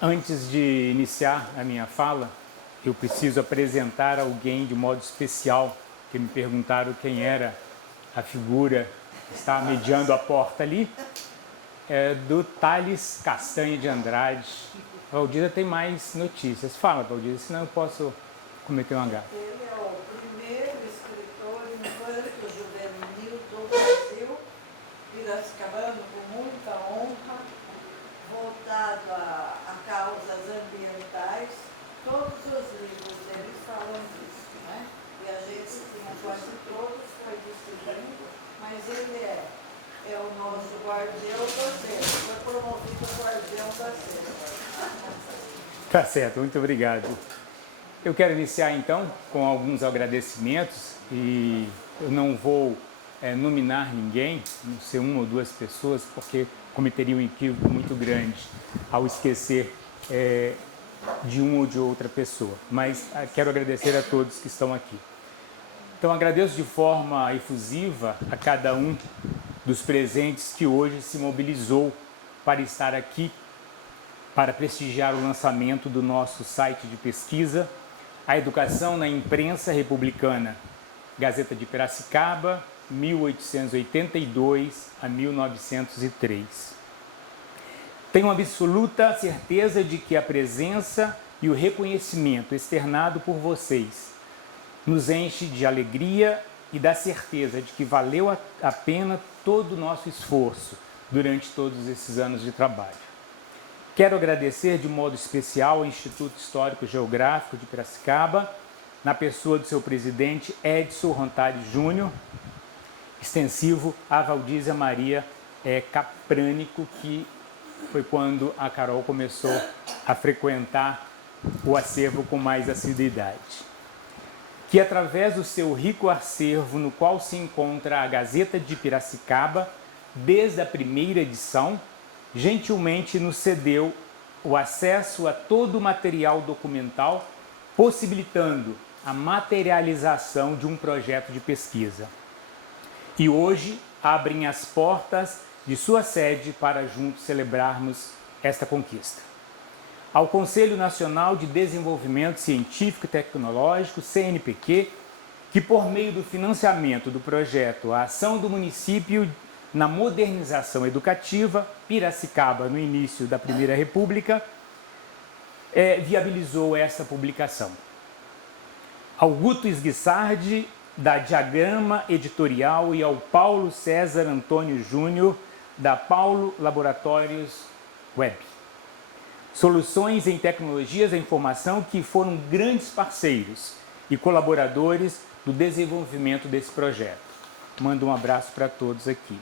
Antes de iniciar a minha fala, eu preciso apresentar alguém de modo especial, que me perguntaram quem era a figura que está mediando a porta ali, do Thales Castanha de Andrade. A Valdiza tem mais notícias. Fala, Valdiza, senão eu posso cometer um gafe. Ele é o primeiro escritor infanto-juvenil do Brasil, piracicabano com muita honra, voltado a causas ambientais. Todos os livros dele falam disso, né? E a gente tinha quase todos, foi distribuindo, mas ele é o nosso guardião da cena, foi promovido guardião da cena. Tá certo, muito obrigado. Eu quero iniciar então com alguns agradecimentos e eu não vou nominar ninguém, não ser uma ou duas pessoas, porque cometeria um equívoco muito grande ao esquecer de uma ou de outra pessoa, mas quero agradecer a todos que estão aqui. Então agradeço de forma efusiva a cada um dos presentes que hoje se mobilizou para estar aqui, para prestigiar o lançamento do nosso site de pesquisa, A Educação na Imprensa Republicana, Gazeta de Piracicaba, 1882 a 1903. Tenho absoluta certeza de que a presença e o reconhecimento externado por vocês nos enche de alegria e da certeza de que valeu a pena todo o nosso esforço durante todos esses anos de trabalho. Quero agradecer de modo especial ao Instituto Histórico Geográfico de Piracicaba, na pessoa do seu presidente Edson Rontari Júnior, extensivo a Valdízia Maria Caprânico, que foi quando a Carol começou a frequentar o acervo com mais assiduidade. Que através do seu rico acervo, no qual se encontra a Gazeta de Piracicaba, desde a primeira edição, gentilmente nos cedeu o acesso a todo o material documental, possibilitando a materialização de um projeto de pesquisa. E hoje abrem as portas de sua sede para juntos celebrarmos esta conquista. Ao Conselho Nacional de Desenvolvimento Científico e Tecnológico, CNPq, que por meio do financiamento do projeto A Ação do Município na Modernização Educativa, Piracicaba, no início da Primeira República, viabilizou essa publicação. Ao Guto Esguissardi, da Diagrama Editorial, e ao Paulo César Antônio Júnior, da Paulo Laboratórios Web. Soluções em Tecnologias da Informação, que foram grandes parceiros e colaboradores do desenvolvimento desse projeto. Mando um abraço para todos aqui.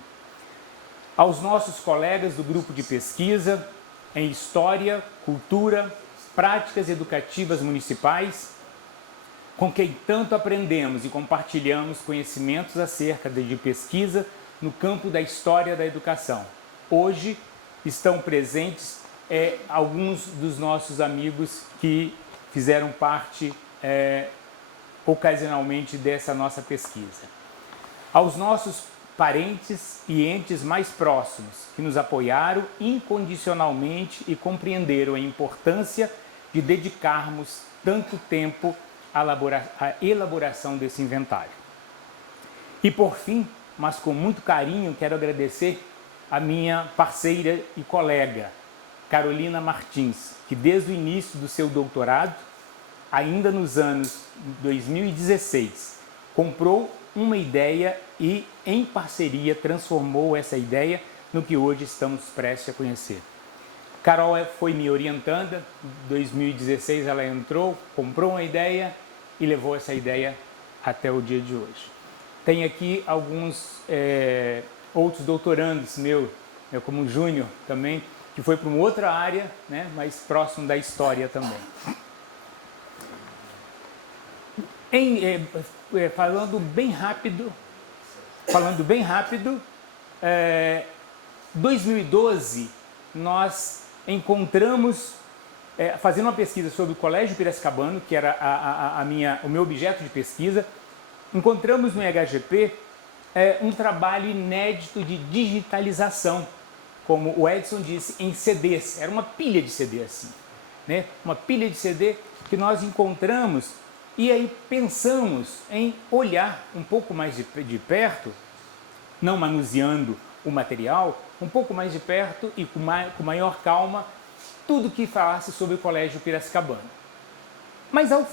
Aos nossos colegas do grupo de pesquisa em História, Cultura, Práticas Educativas Municipais, com quem tanto aprendemos e compartilhamos conhecimentos acerca de pesquisa no campo da história da educação. Hoje estão presentes alguns dos nossos amigos que fizeram parte ocasionalmente dessa nossa pesquisa. Aos nossos parentes e entes mais próximos que nos apoiaram incondicionalmente e compreenderam a importância de dedicarmos tanto tempo à elaboração desse inventário. E por fim, mas com muito carinho, quero agradecer a minha parceira e colega, Carolina Martins, que desde o início do seu doutorado, ainda nos anos 2016, comprou uma ideia e, em parceria, transformou essa ideia no que hoje estamos prestes a conhecer. Carol foi me orientando, em 2016 ela entrou, comprou uma ideia e levou essa ideia até o dia de hoje. Tem aqui alguns outros doutorandos como o Júnior também, que foi para uma outra área, né, mais próximo da história também. Falando bem rápido, 2012 nós encontramos, fazendo uma pesquisa sobre o Colégio Piracicabano, que era o meu objeto de pesquisa, encontramos no IHGP um trabalho inédito de digitalização, como o Edson disse, em CDs. Era uma pilha de CDs assim. né? Uma pilha de CD que nós encontramos e aí pensamos em olhar um pouco mais de perto, não manuseando o material, um pouco mais de perto e com maior calma, tudo que falasse sobre o Colégio Piracicabano. Mas ao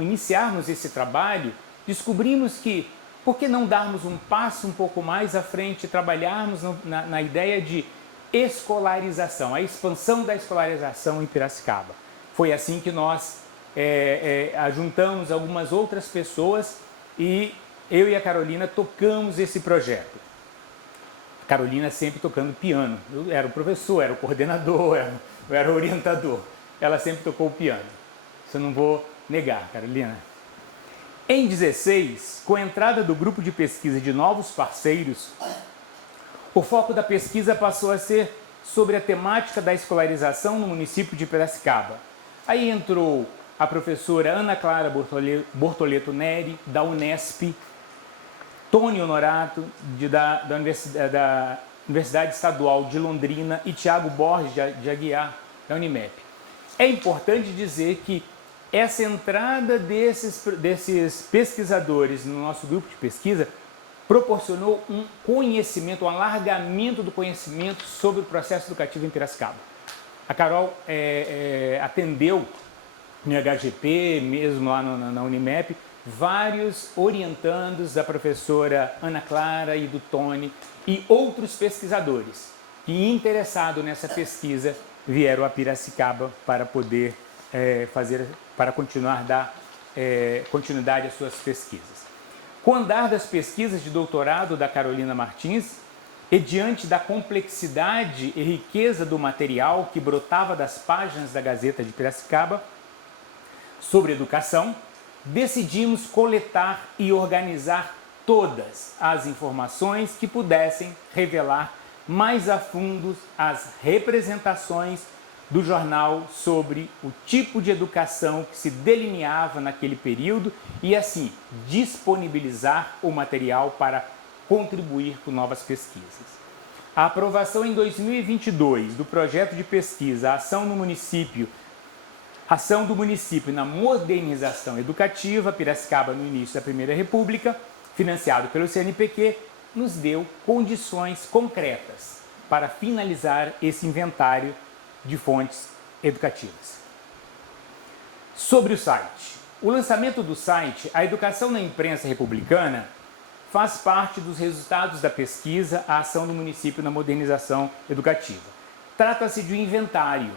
iniciarmos esse trabalho, descobrimos que, por que não darmos um passo um pouco mais à frente e trabalharmos na ideia de escolarização, a expansão da escolarização em Piracicaba. Foi assim que nós ajuntamos algumas outras pessoas e eu e a Carolina tocamos esse projeto. A Carolina sempre tocando piano. Eu era o professor, era o coordenador, eu era o orientador. Ela sempre tocou o piano. Isso eu não vou negar, Carolina. Em 2016, com a entrada do grupo de pesquisa de novos parceiros, o foco da pesquisa passou a ser sobre a temática da escolarização no município de Piracicaba. Aí entrou a professora Ana Clara Bortoleto Neri, da Unesp, Tony Honorato, da Universidade Estadual de Londrina e Tiago Borges de Aguiar, da Unimep. É importante dizer que essa entrada desses pesquisadores no nosso grupo de pesquisa proporcionou um conhecimento, um alargamento do conhecimento sobre o processo educativo em Piracicaba. A Carol atendeu no HGP, mesmo lá na Unimep, vários orientandos da professora Ana Clara e do Tony e outros pesquisadores que, interessados nessa pesquisa, vieram a Piracicaba para poder para dar continuidade às suas pesquisas. Com o andar das pesquisas de doutorado da Carolina Martins, e diante da complexidade e riqueza do material que brotava das páginas da Gazeta de Piracicaba sobre educação, decidimos coletar e organizar todas as informações que pudessem revelar mais a fundo as representações do jornal sobre o tipo de educação que se delineava naquele período e, assim, disponibilizar o material para contribuir com novas pesquisas. A aprovação em 2022 do projeto de pesquisa Ação do Município na Modernização Educativa, Piracicaba no início da Primeira República, financiado pelo CNPq, nos deu condições concretas para finalizar esse inventário de fontes educativas. Sobre o site. O lançamento do site A Educação na Imprensa Republicana faz parte dos resultados da pesquisa A Ação do Município na Modernização Educativa. Trata-se de um inventário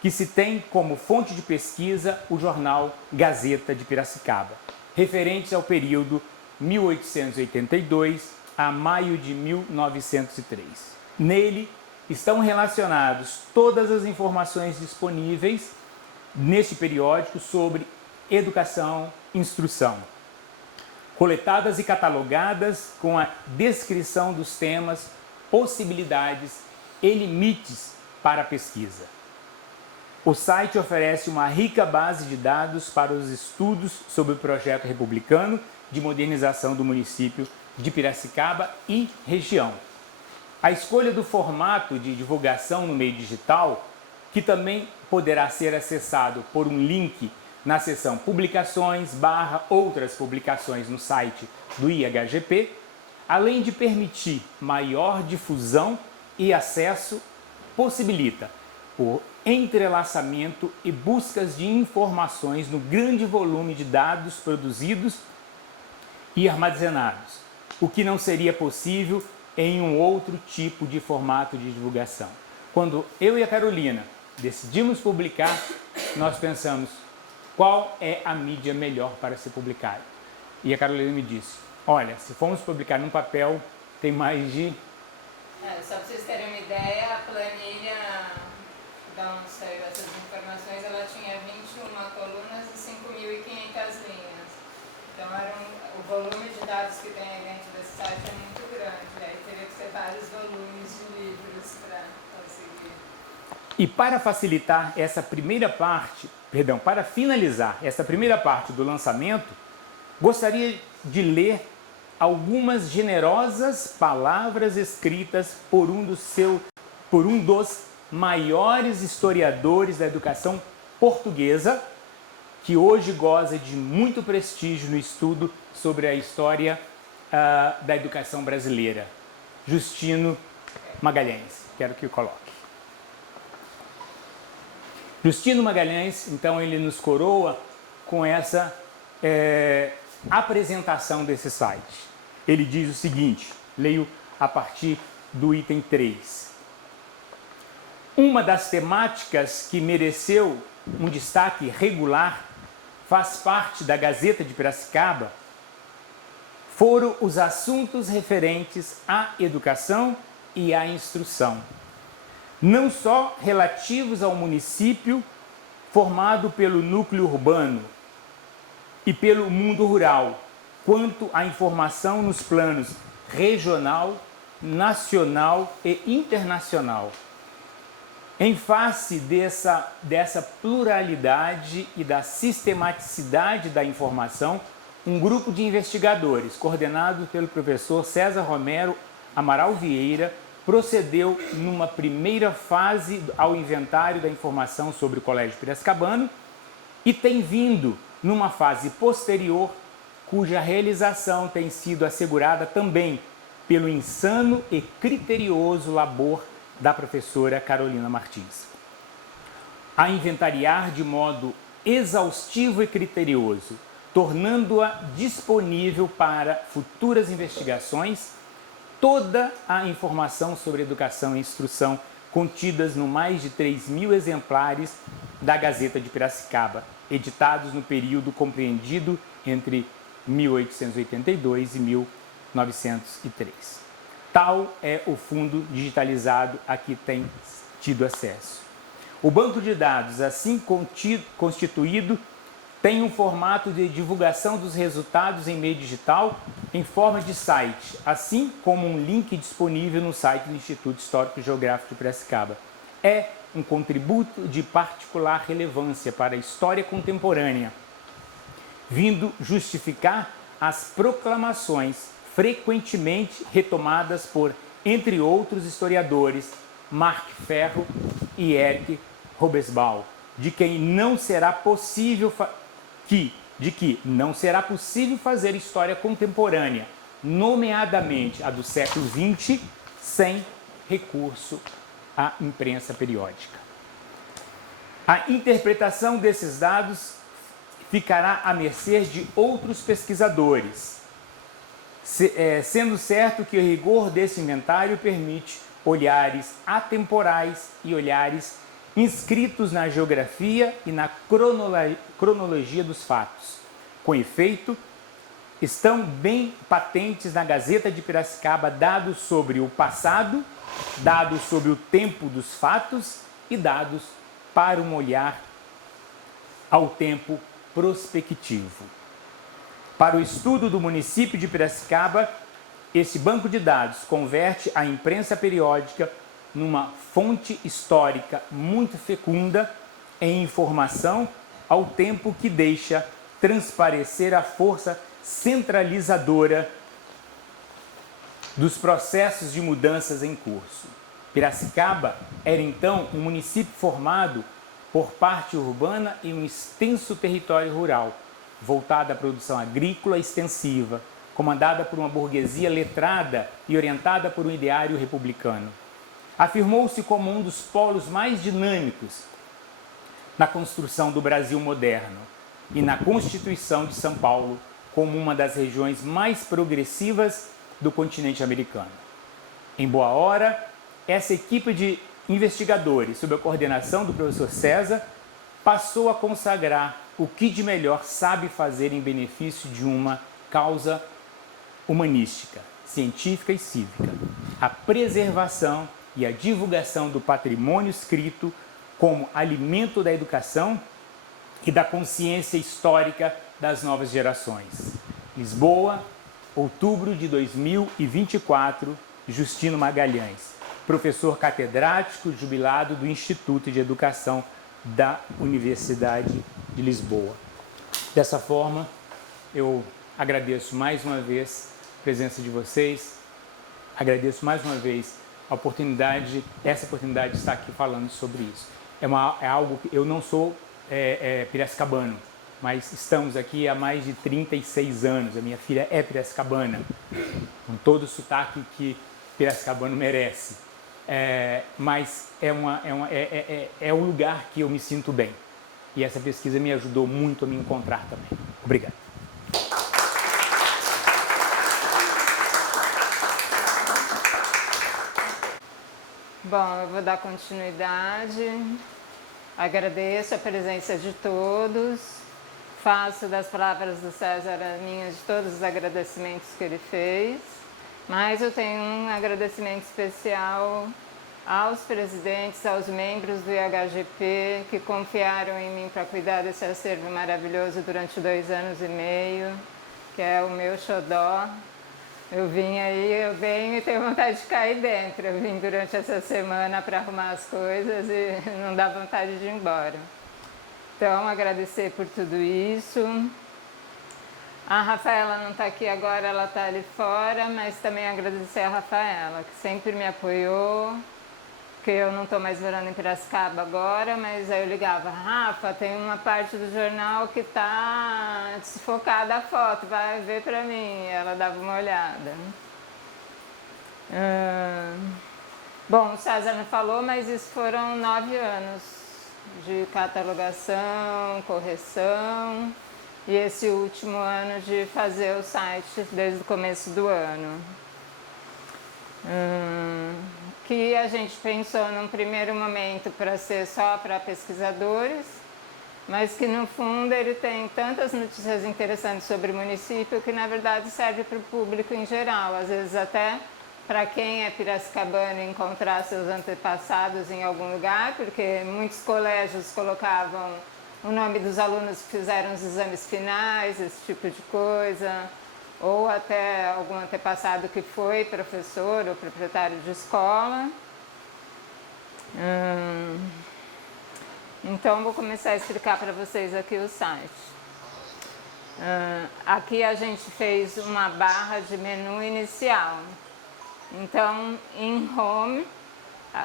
que se tem como fonte de pesquisa o jornal Gazeta de Piracicaba, referente ao período 1882 a maio de 1903. Nele estão relacionados todas as informações disponíveis neste periódico sobre educação e instrução, coletadas e catalogadas com a descrição dos temas, possibilidades e limites para a pesquisa. O site oferece uma rica base de dados para os estudos sobre o projeto republicano de modernização do município de Piracicaba e região. A escolha do formato de divulgação no meio digital, que também poderá ser acessado por um link na seção Publicações / outras publicações no site do IHGP, além de permitir maior difusão e acesso, possibilita o entrelaçamento e buscas de informações no grande volume de dados produzidos e armazenados, o que não seria possível em um outro tipo de formato de divulgação. Quando eu e a Carolina decidimos publicar, nós pensamos qual é a mídia melhor para se publicar. E a Carolina me disse, olha, se formos publicar num papel, tem mais de... Só para vocês terem uma ideia, a planilha da onde saiu essas informações, ela tinha 21 colunas e 5.500 linhas. Então o volume de dados que tem aí dentro desse site é muito grande, aí teria que ser vários volumes de livros para conseguir. E para facilitar essa primeira parte, para finalizar essa primeira parte do lançamento, gostaria de ler algumas generosas palavras escritas por um dos maiores historiadores da educação portuguesa, que hoje goza de muito prestígio no estudo sobre a história da educação brasileira, Justino Magalhães. Quero que o coloque. Justino Magalhães, então, ele nos coroa com essa apresentação desse site. Ele diz o seguinte, leio a partir do item 3. Uma das temáticas que mereceu um destaque regular faz parte da Gazeta de Piracicaba, foram os assuntos referentes à educação e à instrução, não só relativos ao município formado pelo núcleo urbano e pelo mundo rural, quanto à informação nos planos regional, nacional e internacional. Em face dessa pluralidade e da sistematicidade da informação, um grupo de investigadores, coordenado pelo professor César Romero Amaral Vieira, procedeu numa primeira fase ao inventário da informação sobre o Colégio Piracicabano e tem vindo numa fase posterior, cuja realização tem sido assegurada também pelo insano e criterioso labor da professora Carolina Martins. A inventariar de modo exaustivo e criterioso, tornando-a disponível para futuras investigações, toda a informação sobre educação e instrução contidas no mais de 3.000 exemplares da Gazeta de Piracicaba, editados no período compreendido entre 1882 e 1903. Tal é o fundo digitalizado a que tem tido acesso. O banco de dados, assim constituído, tem um formato de divulgação dos resultados em meio digital em forma de site, assim como um link disponível no site do Instituto Histórico e Geográfico de Piracicaba. É um contributo de particular relevância para a história contemporânea, vindo justificar as proclamações frequentemente retomadas por, entre outros historiadores, Marc Ferro e Eric Robesbal, de que não será possível fazer história contemporânea, nomeadamente a do século XX, sem recurso à imprensa periódica. A interpretação desses dados ficará à mercê de outros pesquisadores, sendo certo que o rigor desse inventário permite olhares atemporais e olhares inscritos na geografia e na cronologia dos fatos. Com efeito, estão bem patentes na Gazeta de Piracicaba dados sobre o passado, dados sobre o tempo dos fatos e dados para um olhar ao tempo prospectivo. Para o estudo do município de Piracicaba, esse banco de dados converte a imprensa periódica numa fonte histórica muito fecunda em informação, ao tempo que deixa transparecer a força centralizadora dos processos de mudanças em curso. Piracicaba era então um município formado por parte urbana e um extenso território rural, voltada à produção agrícola extensiva, comandada por uma burguesia letrada e orientada por um ideário republicano. Afirmou-se como um dos polos mais dinâmicos na construção do Brasil moderno e na Constituição de São Paulo como uma das regiões mais progressivas do continente americano. Em boa hora, essa equipe de investigadores, sob a coordenação do professor César, passou a consagrar o que de melhor sabe fazer em benefício de uma causa humanística, científica e cívica: a preservação e a divulgação do patrimônio escrito como alimento da educação e da consciência histórica das novas gerações. Lisboa, outubro de 2024, Justino Magalhães, professor catedrático jubilado do Instituto de Educação da Universidade de Lisboa. Dessa forma, eu agradeço mais uma vez a presença de vocês, agradeço mais uma vez essa oportunidade de estar aqui falando sobre isso. É algo que eu não sou piracicabano, mas estamos aqui há mais de 36 anos. A minha filha é piracicabana, com todo o sotaque que piracicabano merece. Mas é um lugar que eu me sinto bem. E essa pesquisa me ajudou muito a me encontrar também. Obrigado. Bom, eu vou dar continuidade. Agradeço a presença de todos. Faço das palavras do César a minha de todos os agradecimentos que ele fez. Mas eu tenho um agradecimento especial aos presidentes, aos membros do IHGP que confiaram em mim para cuidar desse acervo maravilhoso durante 2 anos e meio, que é o meu xodó. Eu venho e tenho vontade de cair dentro. Eu vim durante essa semana para arrumar as coisas e não dá vontade de ir embora. Então, agradecer por tudo isso. A Rafaela não está aqui agora, ela está ali fora, mas também agradecer a Rafaela, que sempre me apoiou, que eu não estou mais morando em Piracicaba agora, mas aí eu ligava, Rafa, tem uma parte do jornal que está desfocada a foto, vai ver para mim. E ela dava uma olhada. Bom, o César não falou, mas isso foram 9 anos de catalogação, correção e esse último ano de fazer o site desde o começo do ano. Que a gente pensou num primeiro momento para ser só para pesquisadores, mas que no fundo ele tem tantas notícias interessantes sobre o município que na verdade serve para o público em geral, às vezes até para quem é piracicabano encontrar seus antepassados em algum lugar, porque muitos colégios colocavam o nome dos alunos que fizeram os exames finais, esse tipo de coisa, ou até algum antepassado que foi professor ou proprietário de escola. Então, vou começar a explicar para vocês aqui o site. Aqui a gente fez uma barra de menu inicial. Então, em Home,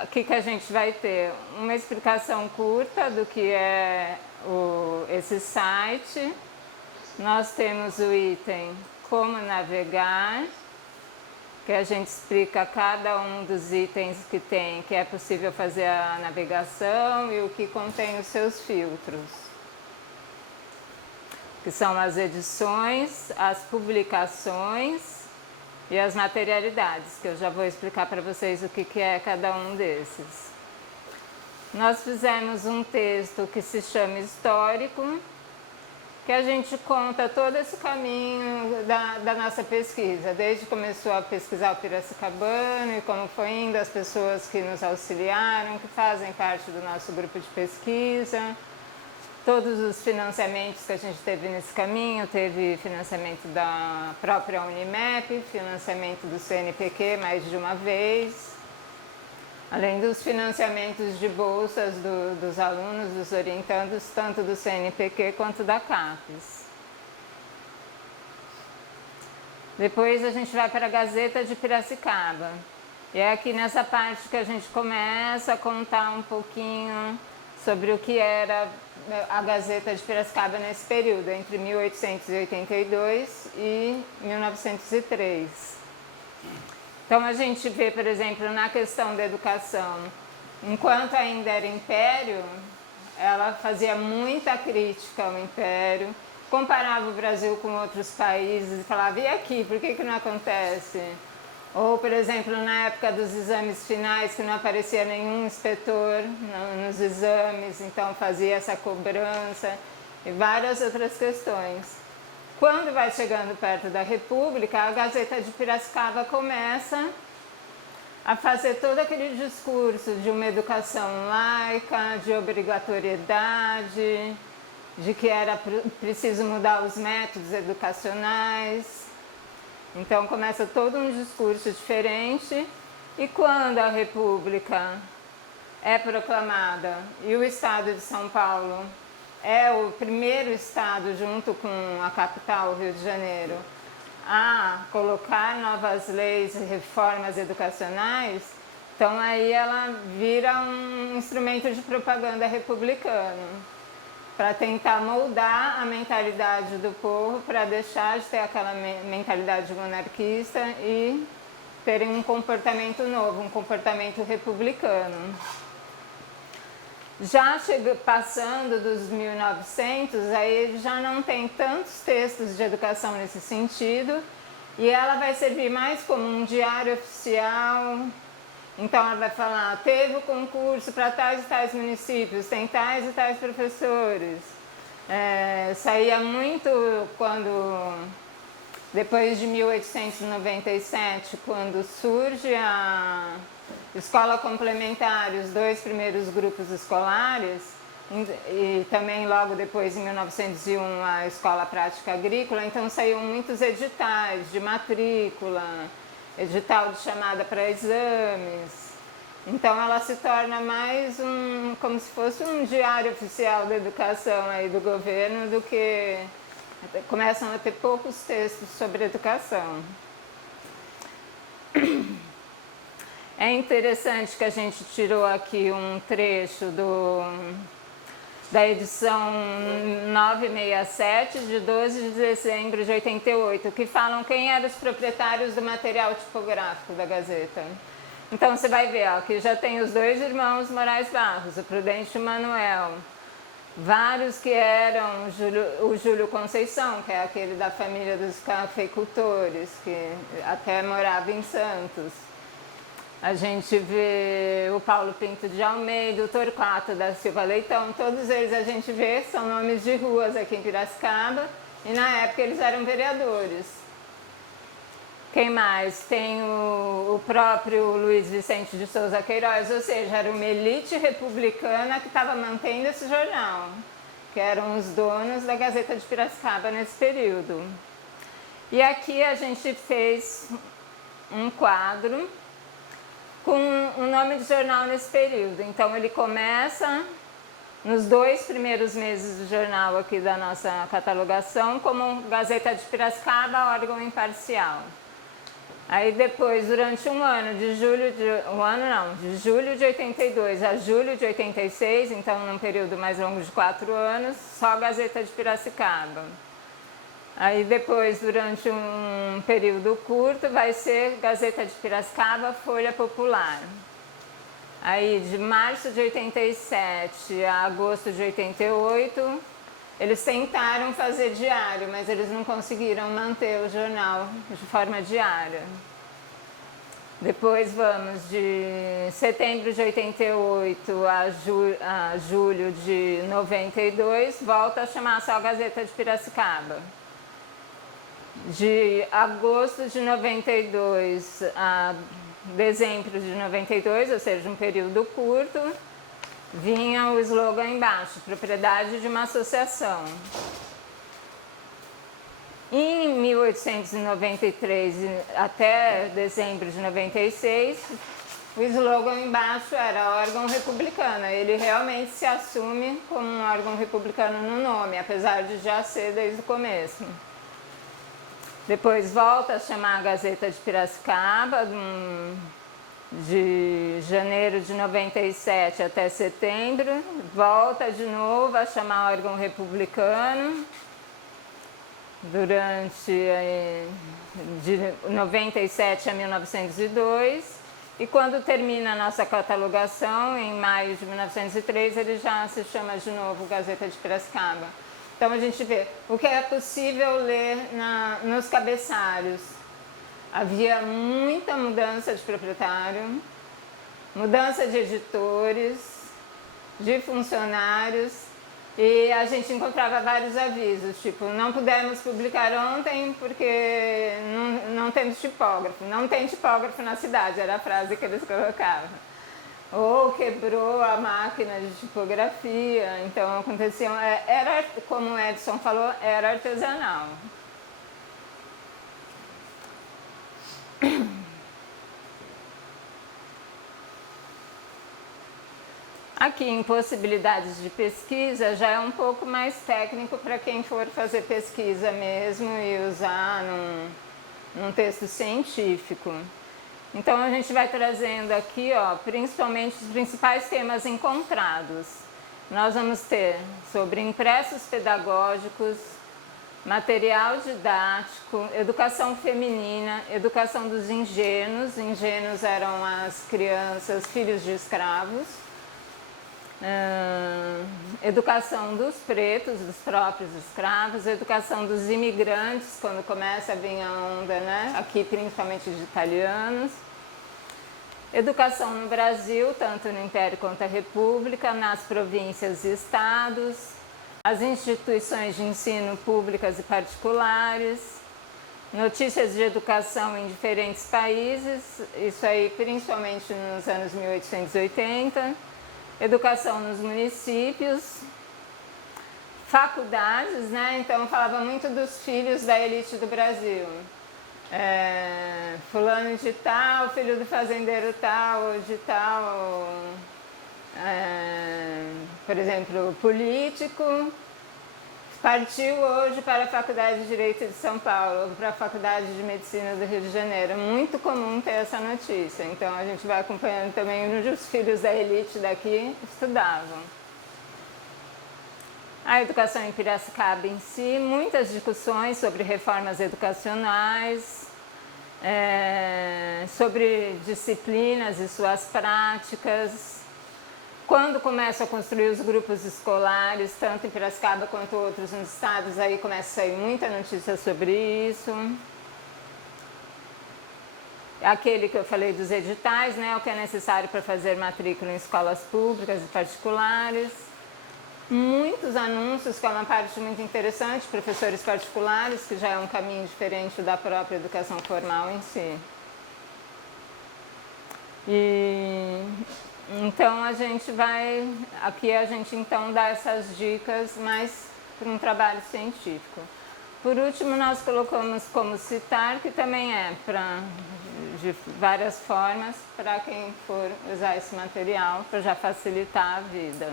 o que a gente vai ter? Uma explicação curta do que é esse site. Nós temos o item Como navegar, que a gente explica cada um dos itens que é possível fazer a navegação e o que contém os seus filtros, que são as edições, as publicações e as materialidades, que eu já vou explicar para vocês o que é cada um desses. Nós fizemos um texto que se chama Histórico, que a gente conta todo esse caminho da nossa pesquisa, desde que começou a pesquisar o piracicabano e como foi indo as pessoas que nos auxiliaram, que fazem parte do nosso grupo de pesquisa, todos os financiamentos que a gente teve nesse caminho. Teve financiamento da própria Unimep, financiamento do CNPq mais de uma vez, além dos financiamentos de bolsas dos alunos, dos orientandos, tanto do CNPq quanto da CAPES. Depois a gente vai para a Gazeta de Piracicaba. E é aqui nessa parte que a gente começa a contar um pouquinho sobre o que era a Gazeta de Piracicaba nesse período, entre 1882 e 1903. Então, a gente vê, por exemplo, na questão da educação, enquanto ainda era império, ela fazia muita crítica ao império, comparava o Brasil com outros países e falava, e aqui, por que não acontece? Ou, por exemplo, na época dos exames finais, que não aparecia nenhum inspetor nos exames, então fazia essa cobrança e várias outras questões. Quando vai chegando perto da República, a Gazeta de Piracicaba começa a fazer todo aquele discurso de uma educação laica, de obrigatoriedade, de que era preciso mudar os métodos educacionais. Então começa todo um discurso diferente, e quando a República é proclamada e o Estado de São Paulo é o primeiro estado, junto com a capital, Rio de Janeiro, a colocar novas leis e reformas educacionais, Então aí ela vira um instrumento de propaganda republicano, para tentar moldar a mentalidade do povo, para deixar de ter aquela mentalidade monarquista e terem um comportamento novo, um comportamento republicano. Já passando dos 1900, aí já não tem tantos textos de educação nesse sentido, e ela vai servir mais como um diário oficial. Então ela vai falar, teve o concurso para tais e tais municípios, tem tais e tais professores. Saía muito quando, depois de 1897, quando surge a escola complementar, os 2 primeiros grupos escolares, e também logo depois, em 1901, a escola prática agrícola, então saíam muitos editais de matrícula, edital de chamada para exames. Então ela se torna mais como se fosse um diário oficial da educação aí do governo, do que começam a ter poucos textos sobre educação. É interessante que a gente tirou aqui um trecho da edição 967, de 12 de dezembro de 88, que falam quem eram os proprietários do material tipográfico da Gazeta. Então você vai ver, ó, que já tem os 2 irmãos Moraes Barros, o Prudente e o Manuel, vários que eram o Júlio Conceição, que é aquele da família dos cafeicultores, que até morava em Santos. A gente vê o Paulo Pinto de Almeida, o Torquato da Silva Leitão, todos eles a gente vê, são nomes de ruas aqui em Piracicaba, e na época eles eram vereadores. Quem mais? Tem o próprio Luiz Vicente de Souza Queiroz, ou seja, era uma elite republicana que estava mantendo esse jornal, que eram os donos da Gazeta de Piracicaba nesse período. E aqui a gente fez um quadro com o nome de jornal nesse período. Então ele começa nos 2 primeiros meses do jornal aqui da nossa catalogação como Gazeta de Piracicaba, órgão imparcial. Aí depois, durante de julho de 82 a julho de 86, então num período mais longo de 4 anos, só Gazeta de Piracicaba. Aí depois, durante um período curto, vai ser Gazeta de Piracicaba, Folha Popular. Aí de março de 87 a agosto de 88, eles tentaram fazer diário, mas eles não conseguiram manter o jornal de forma diária. Depois vamos de setembro de 88 a julho de 92, volta a chamar só Gazeta de Piracicaba. De agosto de 92 a dezembro de 92, ou seja, um período curto, vinha o slogan embaixo, propriedade de uma associação. Em 1893 até dezembro de 96, o slogan embaixo era órgão republicano. Ele realmente se assume como um órgão republicano no nome, apesar de já ser desde o começo. Depois volta a chamar a Gazeta de Piracicaba, de janeiro de 97 até setembro, volta de novo a chamar órgão republicano, durante de 97 a 1902, e quando termina a nossa catalogação, em maio de 1903, ele já se chama de novo Gazeta de Piracicaba. Então a gente vê o que é possível ler nos cabeçalhos. Havia muita mudança de proprietário, mudança de editores, de funcionários, e a gente encontrava vários avisos, tipo, não pudemos publicar ontem porque não temos tipógrafo. Não tem tipógrafo na cidade, era a frase que eles colocavam. Ou quebrou a máquina de tipografia, então aconteciam, era, como o Edson falou, era artesanal. Aqui em possibilidades de pesquisa já é um pouco mais técnico para quem for fazer pesquisa mesmo e usar num texto científico. Então a gente vai trazendo aqui, ó, principalmente os principais temas encontrados. Nós vamos ter sobre impressos pedagógicos, material didático, educação feminina, educação dos ingênuos. Ingênuos eram as crianças, filhos de escravos. Educação dos pretos, dos próprios escravos, educação dos imigrantes, quando começa a vir a onda, né? Aqui principalmente de italianos. Educação no Brasil, tanto no Império quanto a República, nas províncias e estados, as instituições de ensino públicas e particulares, notícias de educação em diferentes países, isso aí principalmente nos anos 1880, educação nos municípios, faculdades, né? Então falava muito dos filhos da elite do Brasil. Fulano de tal, filho do fazendeiro tal, ou de tal, por exemplo, político, partiu hoje para a Faculdade de Direito de São Paulo, ou para a Faculdade de Medicina do Rio de Janeiro. É muito comum ter essa notícia, então a gente vai acompanhando também onde os filhos da elite daqui estudavam. A educação em Piracicaba em si, muitas discussões sobre reformas educacionais, sobre disciplinas e suas práticas. Quando começam a construir os grupos escolares, tanto em Piracicaba quanto outros nos estados, aí começa a sair muita notícia sobre isso. Aquele que eu falei dos editais, né, o que é necessário para fazer matrícula em escolas públicas e particulares. Muitos anúncios, que é uma parte muito interessante, professores particulares, que já é um caminho diferente da própria educação formal em si. E então a gente vai, aqui a gente então dá essas dicas mais para um trabalho científico. Por último, nós colocamos como citar, que também é de várias formas para quem for usar esse material, para já facilitar a vida.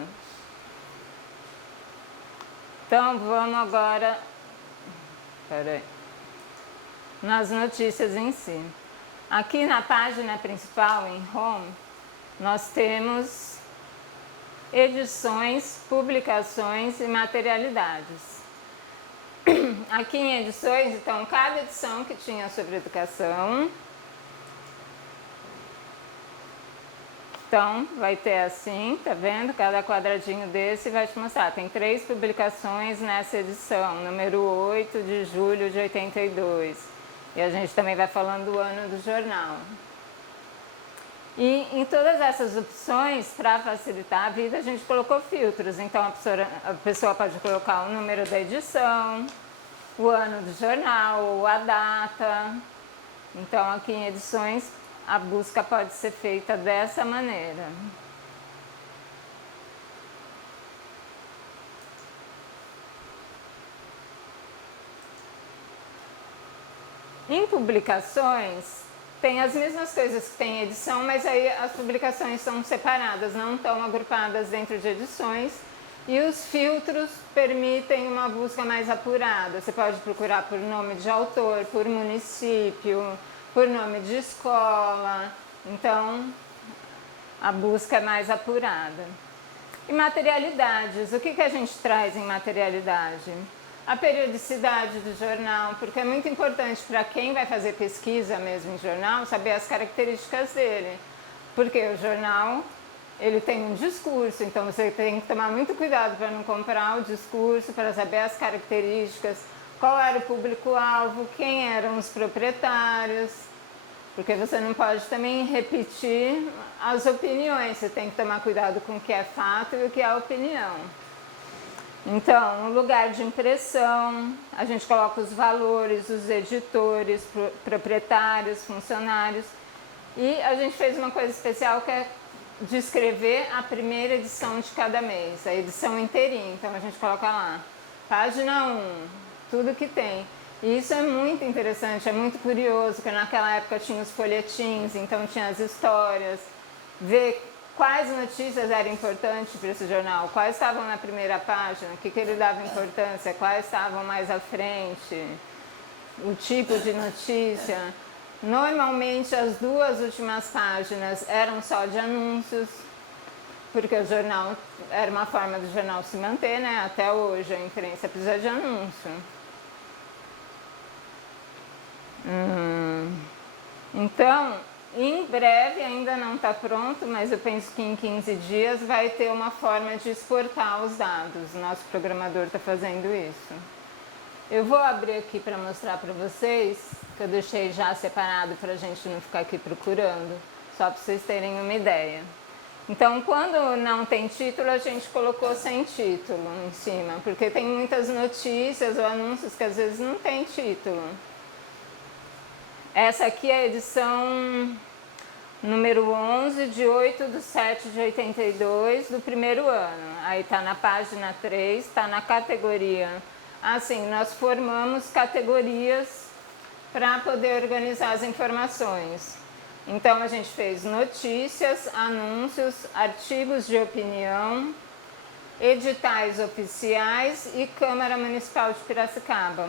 Então vamos agora nas notícias em si. Aqui na página principal, em Home, nós temos edições, publicações e materialidades. Aqui em edições, então, cada edição que tinha sobre educação. Então, vai ter assim, tá vendo? Cada quadradinho desse vai te mostrar. Tem 3 publicações nessa edição, número 8 de julho de 82. E a gente também vai falando do ano do jornal. E em todas essas opções, para facilitar a vida, a gente colocou filtros. Então, a pessoa pode colocar o número da edição, o ano do jornal, ou a data. Então, aqui em edições, a busca pode ser feita dessa maneira. Em publicações, tem as mesmas coisas que tem em edição, mas aí as publicações são separadas, não estão agrupadas dentro de edições. E os filtros permitem uma busca mais apurada. Você pode procurar por nome de autor, por município, por nome de escola. Então, a busca é mais apurada. E materialidades. O que a gente traz em materialidade? A periodicidade do jornal, porque é muito importante para quem vai fazer pesquisa mesmo em jornal, saber as características dele. Porque o jornal, ele tem um discurso, então você tem que tomar muito cuidado para não comprar o discurso, para saber as características, qual era o público-alvo, quem eram os proprietários, porque você não pode também repetir as opiniões, você tem que tomar cuidado com o que é fato e o que é opinião. Então, no lugar de impressão, a gente coloca os valores, os editores, proprietários, funcionários, e a gente fez uma coisa especial que é descrever a primeira edição de cada mês, a edição inteirinha. Então a gente coloca lá, página 1, tudo que tem. E isso é muito interessante, é muito curioso, porque naquela época tinha os folhetins, então tinha as histórias, ver quais notícias eram importantes para esse jornal, quais estavam na primeira página, o que ele dava importância, quais estavam mais à frente, o tipo de notícia. Normalmente as 2 últimas páginas eram só de anúncios, porque o jornal era uma forma do jornal se manter, né? Até hoje a imprensa precisa de anúncio. Então, em breve, ainda não está pronto, mas eu penso que em 15 dias vai ter uma forma de exportar os dados. O nosso programador está fazendo isso. Eu vou abrir aqui para mostrar para vocês, que eu deixei já separado para a gente não ficar aqui procurando, só para vocês terem uma ideia. Então, quando não tem título, a gente colocou sem título em cima, porque tem muitas notícias ou anúncios que às vezes não tem título. Essa aqui é a edição número 11, de 8/7/82, do primeiro ano. Aí está na página 3, está na categoria. Assim, nós formamos categorias para poder organizar as informações. Então, a gente fez notícias, anúncios, artigos de opinião, editais oficiais e Câmara Municipal de Piracicaba.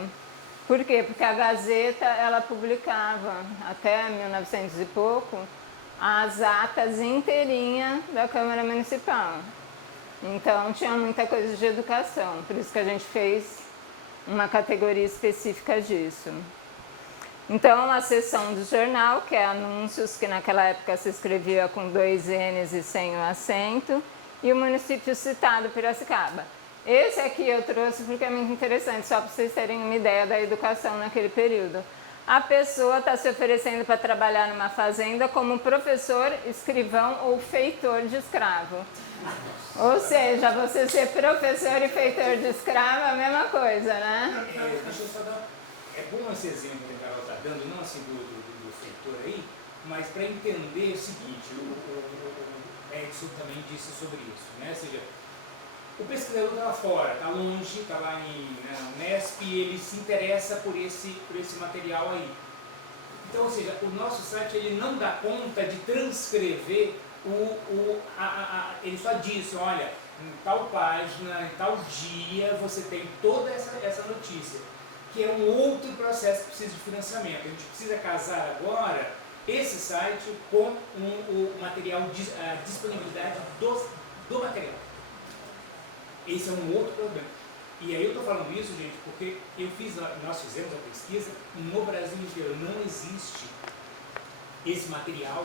Por quê? Porque a Gazeta, ela publicava, até 1900 e pouco, as atas inteirinha da Câmara Municipal. Então, tinha muita coisa de educação, por isso que a gente fez uma categoria específica disso. Então, a seção do jornal, que é anúncios, que naquela época se escrevia com 2 N's e sem o acento, e o município citado, Piracicaba. Esse aqui eu trouxe porque é muito interessante, só para vocês terem uma ideia da educação naquele período. A pessoa está se oferecendo para trabalhar numa fazenda como professor, escrivão ou feitor de escravo. Ou seja, você ser professor e feitor de escravo é a mesma coisa, né? Deixa eu só dar... É bom esse exemplo que a Carol está dando, não assim do feitor aí, mas para entender o seguinte, o Edson também disse sobre isso, né? Ou seja, o pesquisador está lá fora, está longe, está lá na Unesp e ele se interessa por esse material aí. Então, ou seja, o nosso site ele não dá conta de transcrever ele só disse, olha, em tal página, em tal dia, você tem toda essa notícia, que é um outro processo que precisa de financiamento. A gente precisa casar agora esse site com o material, a disponibilidade do material. Esse é um outro problema. E aí eu estou falando isso, gente, porque nós fizemos a pesquisa, no Brasil inteiro não existe esse material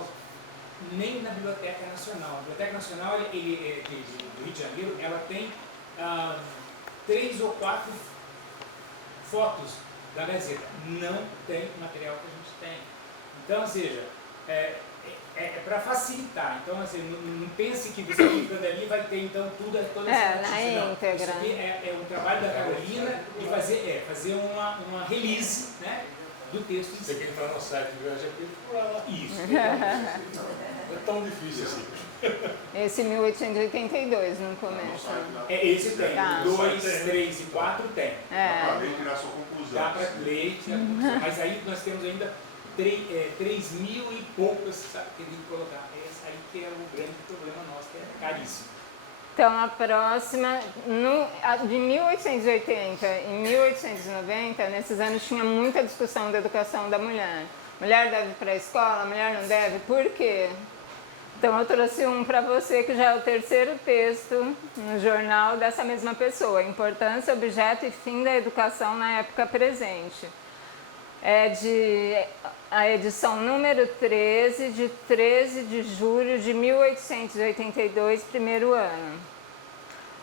nem na Biblioteca Nacional. A Biblioteca Nacional do Rio de Janeiro, ela tem 3 ou 4 fotos da Gazeta. Não tem material que a gente tem. Então, ou seja, é para facilitar. Então, assim, não pense que você clicando ali vai ter então toda essa notícia. Não. Isso aqui é um trabalho da Carolina de fazer uma release, né, do texto em si. Você quer entrar no site do IAGP e procurar lá. Isso. Não é tão difícil assim. Esse 1882 no começo. Esse tem. Tá. 2, 3 e 4 tem. Dá para ler e tirar sua conclusão. Dá para ler, mas aí nós temos ainda 3 mil e poucas que tem que colocar. Esse aí que é o grande problema nosso, que é caríssimo. Então, a próxima, de 1880 e 1890, nesses anos tinha muita discussão da educação da mulher. Mulher deve ir para a escola, mulher não deve, por quê? Então, eu trouxe um para você, que já é o 3º texto no jornal dessa mesma pessoa, Importância, Objeto e Fim da Educação na Época Presente. É a edição número 13, de 13 de julho de 1882, primeiro ano.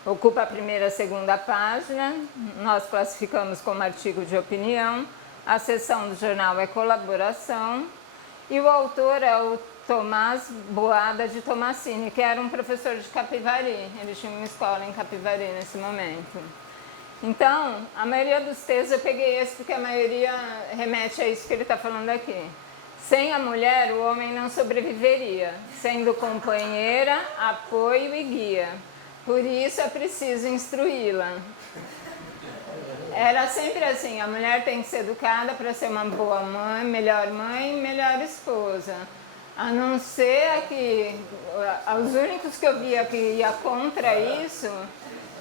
Ocupa a primeira e a segunda página, nós classificamos como artigo de opinião, a seção do jornal é colaboração, e o autor é o Tomás Boada de Tomassini, que era um professor de Capivari, ele tinha uma escola em Capivari nesse momento. Então, a maioria dos textos eu peguei esse porque a maioria remete a isso que ele está falando aqui. Sem a mulher, o homem não sobreviveria, sendo companheira, apoio e guia. Por isso é preciso instruí-la. Era sempre assim, a mulher tem que ser educada para ser uma boa mãe, melhor esposa. A não ser que os únicos que eu via que ia contra isso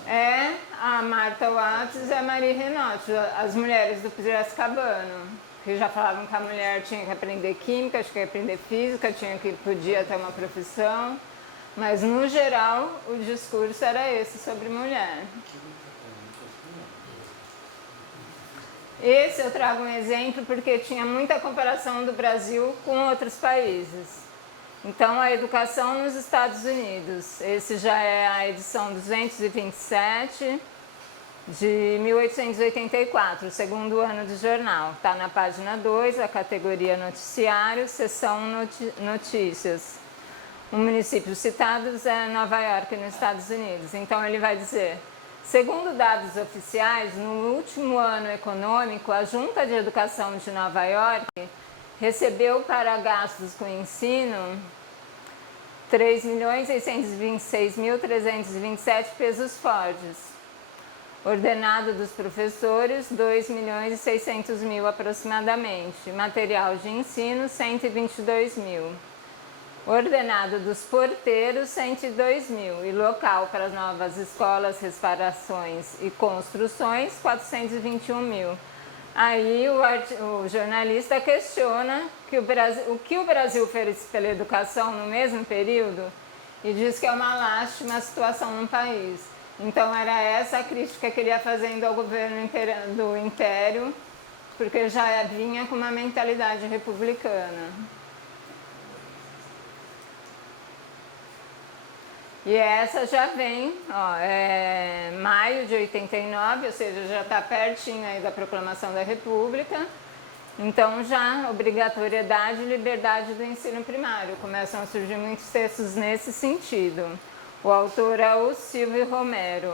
é a Marta Watts e a Marie Renot, as mulheres do Piracicabano. que já falavam que a mulher tinha que aprender química, tinha que aprender física, podia ter uma profissão, mas no geral o discurso era esse sobre mulher. Esse eu trago um exemplo porque tinha muita comparação do Brasil com outros países. Então, a educação nos Estados Unidos. Esse já é a edição 227 de 1884, o segundo ano do jornal. Está na página 2, a categoria noticiário, seção notícias. O município citado é Nova York, nos Estados Unidos. Então, ele vai dizer: segundo dados oficiais, no último ano econômico, a Junta de Educação de Nova York recebeu para gastos com ensino 3.626.327 pesos fortes. Ordenado dos professores, 2.600.000 aproximadamente. Material de ensino, 122.000. Ordenado dos porteiros, 102.000. E local para as novas escolas, reparações e construções, 421.000. Aí o jornalista questiona o que o Brasil fez pela educação no mesmo período e diz que é uma lástima a situação no país. Então era essa a crítica que ele ia fazendo ao governo do Império, porque já vinha com uma mentalidade republicana. E essa já vem, ó, é maio de 89, ou seja, já está pertinho aí da proclamação da República. Então já obrigatoriedade e liberdade do ensino primário. Começam a surgir muitos textos nesse sentido. O autor é o Silvio Romero.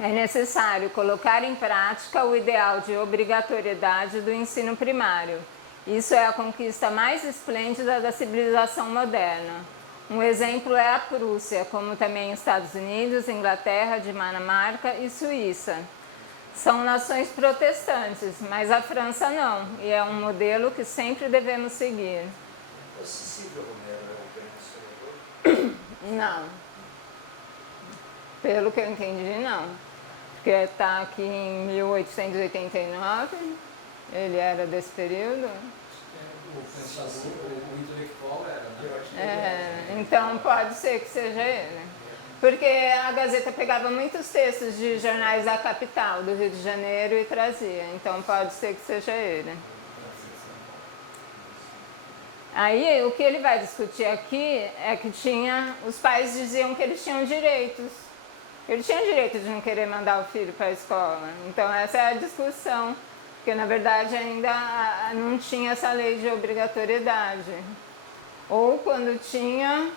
É necessário colocar em prática o ideal de obrigatoriedade do ensino primário. Isso é a conquista mais esplêndida da civilização moderna. Um exemplo é a Prússia, como também Estados Unidos, Inglaterra, Dinamarca e Suíça. São nações protestantes, mas a França não, e é um modelo que sempre devemos seguir. O Silvio Romero é o grande historiador? Não. Pelo que eu entendi, não. Porque está aqui em 1889, ele era desse período. O pensador, o intelectual era, né? Então pode ser que seja ele. Porque a Gazeta pegava muitos textos de jornais da capital, do Rio de Janeiro, e trazia. Então pode ser que seja ele. Aí o que ele vai discutir aqui é que os pais diziam que eles tinham direitos. Ele tinha direito de não querer mandar o filho para a escola. Então essa é a discussão. Porque, na verdade, ainda não tinha essa lei de obrigatoriedade. Ou quando tinha,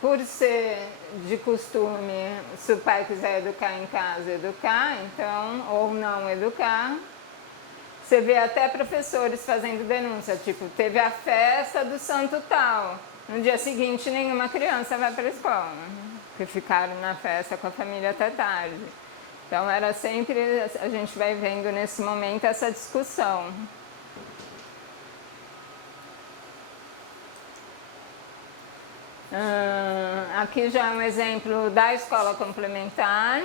por ser de costume, se o pai quiser educar em casa, educar, então, ou não educar. Você vê até professores fazendo denúncia, tipo, teve a festa do santo tal. No dia seguinte, nenhuma criança vai para a escola, porque ficaram na festa com a família até tarde. Então, era sempre, a gente vai vendo nesse momento essa discussão. Aqui já é um exemplo da escola complementar.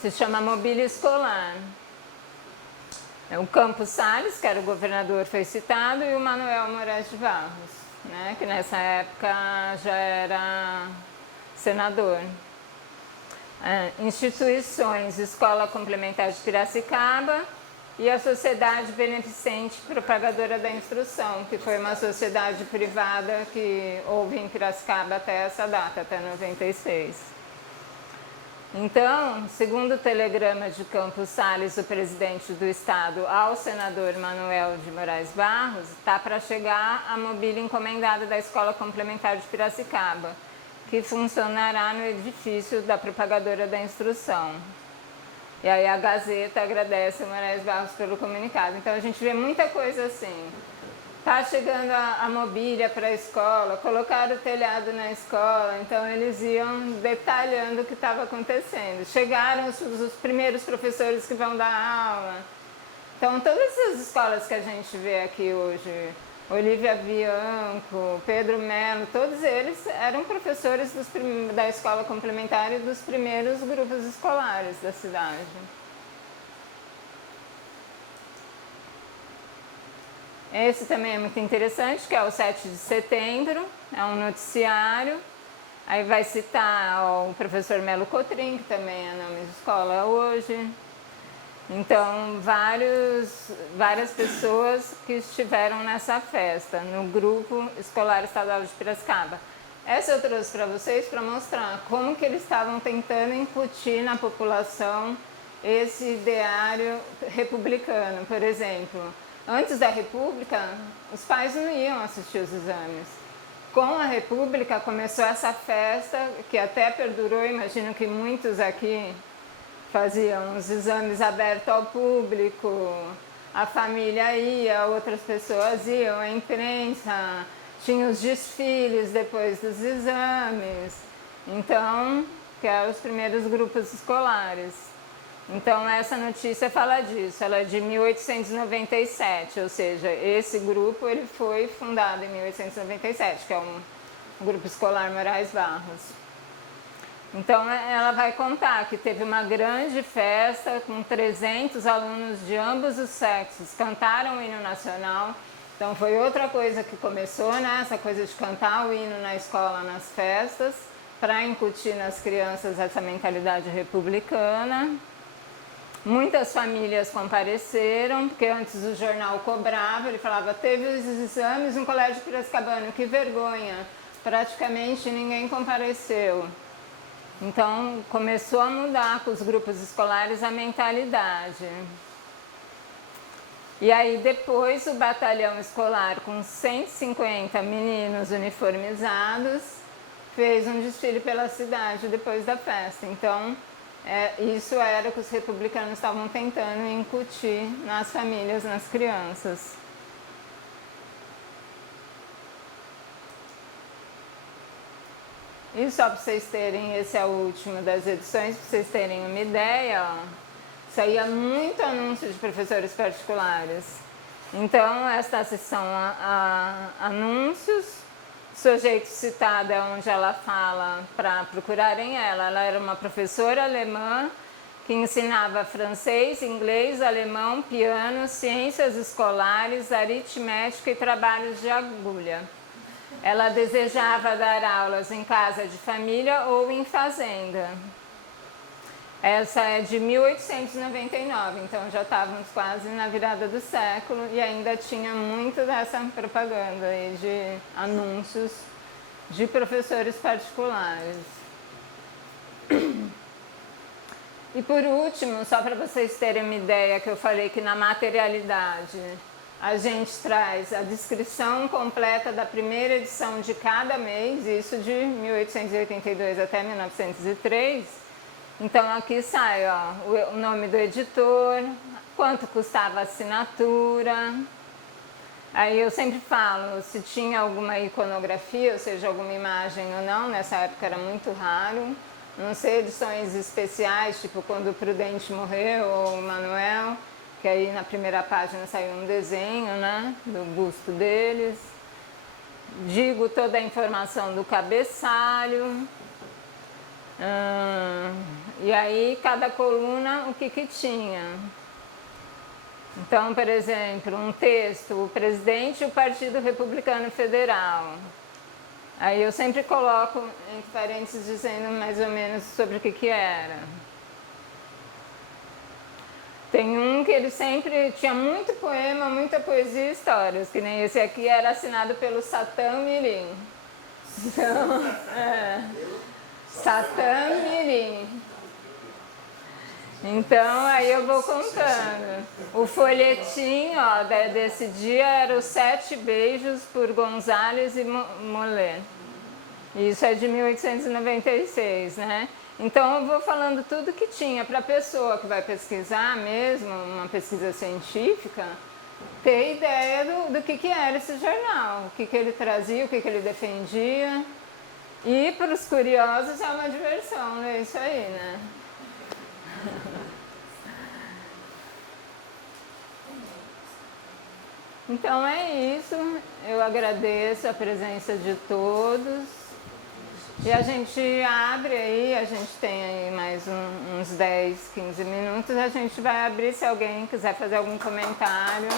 Se chama Mobília Escolar. O Campos Salles, que era o governador, foi citado, e o Manuel Moraes de Barros, né, que nessa época já era senador. Instituições, Escola Complementar de Piracicaba e a Sociedade Beneficente Propagadora da Instrução, que foi uma sociedade privada que houve em Piracicaba até essa data, até 96. Então, segundo o telegrama de Campos Salles, o presidente do Estado, ao senador Manuel de Moraes Barros, está para chegar a mobília encomendada da Escola Complementar de Piracicaba, que funcionará no edifício da Propagadora da Instrução. E aí a Gazeta agradece o Moraes Barros pelo comunicado. Então a gente vê muita coisa assim. Está chegando a mobília para a escola, colocaram o telhado na escola, então eles iam detalhando o que estava acontecendo. Chegaram os primeiros professores que vão dar aula. Então todas essas escolas que a gente vê aqui hoje, Olívia Bianco, Pedro Melo, todos eles eram professores da escola complementar e dos primeiros grupos escolares da cidade. Esse também é muito interessante, que é o 7 de setembro, é um noticiário. Aí vai citar o professor Melo Cotrim, que também é nome de escola hoje. Então, várias pessoas que estiveram nessa festa, no Grupo Escolar Estadual de Piracicaba. Essa eu trouxe para vocês para mostrar como que eles estavam tentando incutir na população esse ideário republicano. Por exemplo, antes da República, os pais não iam assistir os exames. Com a República começou essa festa, que até perdurou, imagino que muitos aqui faziam os exames abertos ao público, a família ia, outras pessoas iam, a imprensa, tinha os desfiles depois dos exames, então, que eram os primeiros grupos escolares. Então, essa notícia fala disso, ela é de 1897, ou seja, esse grupo ele foi fundado em 1897, que é um grupo escolar Moraes Barros. Então, ela vai contar que teve uma grande festa com 300 alunos de ambos os sexos, cantaram o hino nacional. Então, foi outra coisa que começou, né? Essa coisa de cantar o hino na escola, nas festas, para incutir nas crianças essa mentalidade republicana. Muitas famílias compareceram, porque antes o jornal cobrava, ele falava, teve os exames no Colégio Piracicabano, que vergonha, praticamente ninguém compareceu. Então, começou a mudar com os grupos escolares a mentalidade. E aí, depois, o batalhão escolar, com 150 meninos uniformizados, fez um desfile pela cidade depois da festa. Então, isso era o que os republicanos estavam tentando incutir nas famílias, nas crianças. E só para vocês terem, esse é o último das edições, para vocês terem uma ideia, ó, saía muito anúncio de professores particulares. Então, esta sessão anúncios, o sujeito citado é onde ela fala para procurarem ela. Ela era uma professora alemã que ensinava francês, inglês, alemão, piano, ciências escolares, aritmética e trabalhos de agulha. Ela desejava dar aulas em casa de família ou em fazenda. Essa é de 1899, então já estávamos quase na virada do século e ainda tinha muito dessa propaganda aí de anúncios de professores particulares. E por último, só para vocês terem uma ideia, que eu falei que na materialidade a gente traz a descrição completa da primeira edição de cada mês, isso de 1882 até 1903. Então aqui sai ó, o nome do editor, quanto custava a assinatura. Aí eu sempre falo se tinha alguma iconografia, ou seja, alguma imagem ou não, nessa época era muito raro. Não sei, edições especiais, tipo quando o Prudente morreu ou o Manuel, que aí na primeira página saiu um desenho, né, do busto deles. Digo toda a informação do cabeçalho. E aí cada coluna o que tinha. Então, por exemplo, um texto, o presidente e o Partido Republicano Federal. Aí eu sempre coloco entre parênteses dizendo mais ou menos sobre o que era. Tem um que ele sempre tinha muito poema, muita poesia e histórias, que nem esse aqui era assinado pelo Satã Mirim. Então, Satã Mirim. Então, aí eu vou contando. O folhetim, ó, desse dia era os 7 beijos por Gonzales e Molé. Isso é de 1896, né? Então, eu vou falando tudo que tinha para a pessoa que vai pesquisar mesmo, uma pesquisa científica, ter ideia do que era esse jornal, o que ele trazia, o que ele defendia. E para os curiosos é uma diversão, é isso aí, né? Então é isso, eu agradeço a presença de todos e a gente abre aí, a gente tem aí mais uns 10, 15 minutos, a gente vai abrir se alguém quiser fazer algum comentário.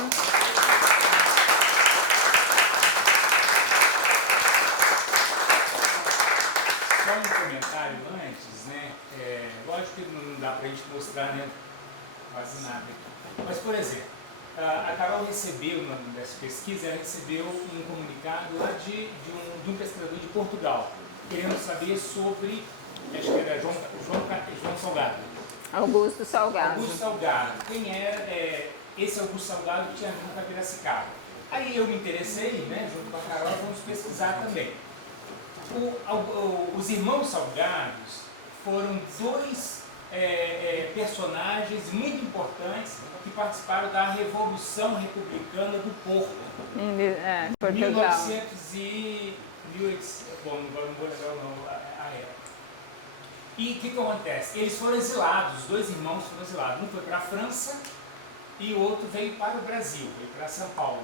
só um comentário antes, né? Lógico que não dá para a gente mostrar, né, quase nada aqui. Mas, por exemplo, a Carol recebeu, nessa pesquisa, ela recebeu um comunicado lá de um pesquisador de Portugal, querendo saber sobre, acho que era João Salgado. Augusto Salgado. Augusto Salgado. Quem era esse Augusto Salgado que tinha vindo para Piracicaba? Aí eu me interessei, né, junto com a Carol, vamos pesquisar também. Os irmãos Salgados foram dois personagens muito importantes que participaram da Revolução Republicana do Porto. Portugal. 1800, bom, agora não vou lembrar o nome, a época. E o que acontece? Eles foram exilados, os dois irmãos foram exilados. Um foi para a França e o outro veio para o Brasil, veio para São Paulo.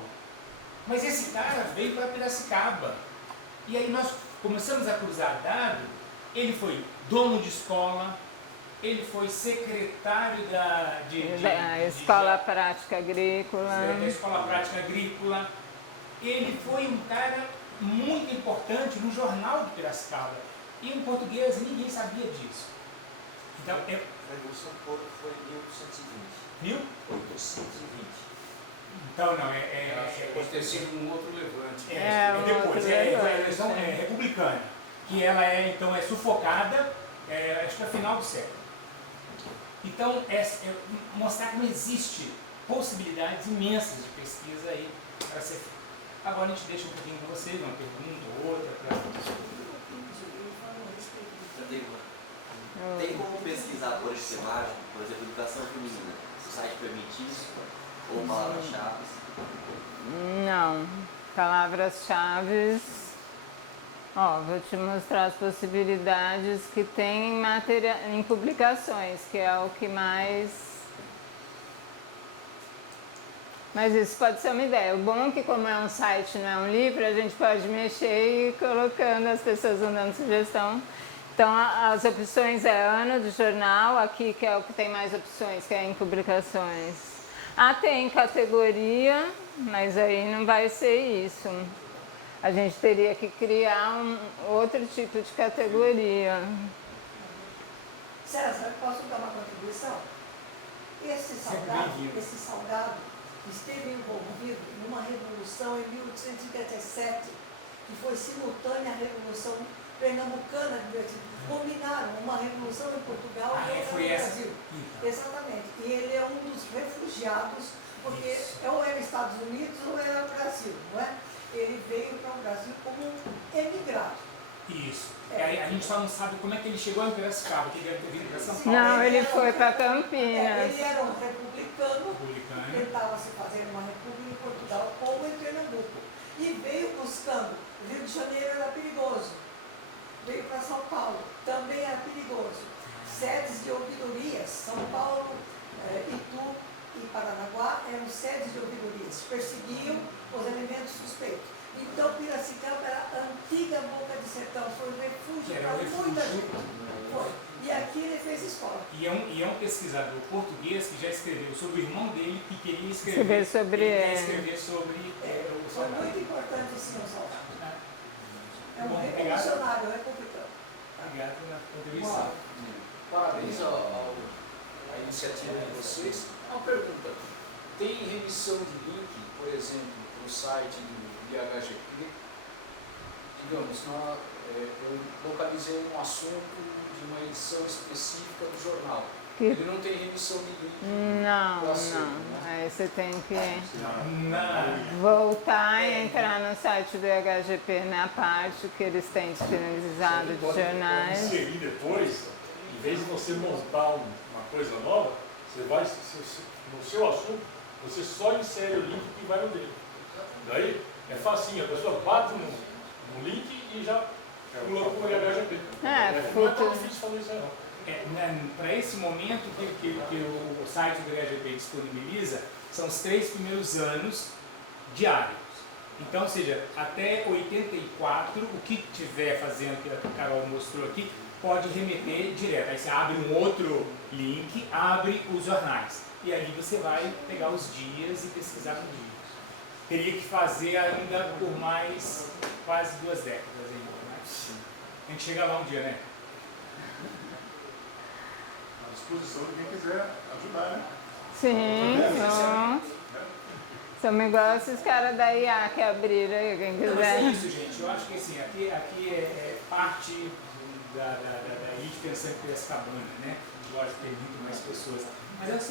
Mas esse cara veio para Piracicaba. E aí nós começamos a cruzar dado. Ele foi dono de escola, ele foi secretário da Escola Prática Agrícola. Da Escola Prática Agrícola. Ele foi um cara muito importante no jornal de Piracicaba. E em português ninguém sabia disso. Então, A Revolução do Porto foi em 1820. 1820. Então não, Pode ter sido um outro levante. Depois, é a eleição republicana, que ela então é sufocada, acho que é final do século. Então, mostrar como existe possibilidades imensas de pesquisa aí para ser feita. Agora a gente deixa um pouquinho para vocês, uma pergunta ou outra. Tem como pesquisadores temáticos, por exemplo, educação feminina, o site permite isso? Ou palavras-chave? Não. Palavras-chave. Vou te mostrar as possibilidades que tem em publicações, que é o que mais... Mas isso pode ser uma ideia. O bom é que, como é um site, não é um livro, a gente pode mexer e ir colocando, as pessoas vão dando sugestão. Então, as opções é ano de jornal, aqui que é o que tem mais opções, que é em publicações. Tem categoria, mas aí não vai ser isso. A gente teria que criar outro tipo de categoria. César, posso dar uma contribuição? Esse Salgado esteve envolvido numa revolução em 1857, que foi simultânea à Revolução Pernambucana, combinaram uma revolução em Portugal e outra no Brasil. Exatamente. E ele é um dos refugiados, porque ou era Estados Unidos ou era Brasil, não é? Ele veio para o Brasil como emigrado. Isso. A gente só não sabe como é que ele chegou em Piracicaba, que ele deve ter vindo para São Paulo. Não, ele foi para Campinas. Ele era um republicano, tentava se fazer uma república em Portugal como em Pernambuco. E veio buscando. O Rio de Janeiro era perigoso. Veio para São Paulo, também era perigoso. Sedes de ouvidorias, São Paulo, Itu e Paranaguá eram sedes de ouvidorias. Perseguiam os elementos suspeitos. Então, Piracicaba era a antiga Boca de Sertão, foi um refúgio para muita gente. Foi. E aqui ele fez escola. E é um pesquisador português que já escreveu sobre o irmão dele que queria escrever sobre o Foi Salgado. muito importante sim o Salgado. É um Bom, revolucionário, republicano. Obrigado pela contribuição. Parabéns à iniciativa de vocês. Uma pergunta. Tem remissão de link, por exemplo, para o site do IHGP? Digamos, eu localizei um assunto de uma edição específica do jornal. Ele não tem remissão de link. Não. Aí você tem que voltar e entrar no site do IHGP na parte que eles têm disponibilizado de jornais. Inserir depois, em vez de você montar uma coisa nova, você vai, no seu assunto, você só insere o link que vai no dele. Daí é facinho, a pessoa bate no link e já pula para o IHGP. Não é tão difícil fazer isso aí não. Para esse momento que o site do IHGP disponibiliza, são os 3 primeiros anos diários. Então, ou seja, até 84, o que estiver fazendo, que a Carol mostrou aqui, pode remeter direto. Aí você abre um outro link, abre os jornais. E ali você vai pegar os dias e pesquisar por dias. Teria que fazer ainda por mais quase 2 décadas. Ainda, A gente chega lá um dia, né? À disposição de quem quiser ajudar, né? Sim, somos igual esses caras da IA que abriram aí, quem Não, mas é quiser. isso, gente. Eu acho que assim, aqui é parte da elite pensando em Piracicabana, né? Lógico que tem muito mais pessoas. Mas nós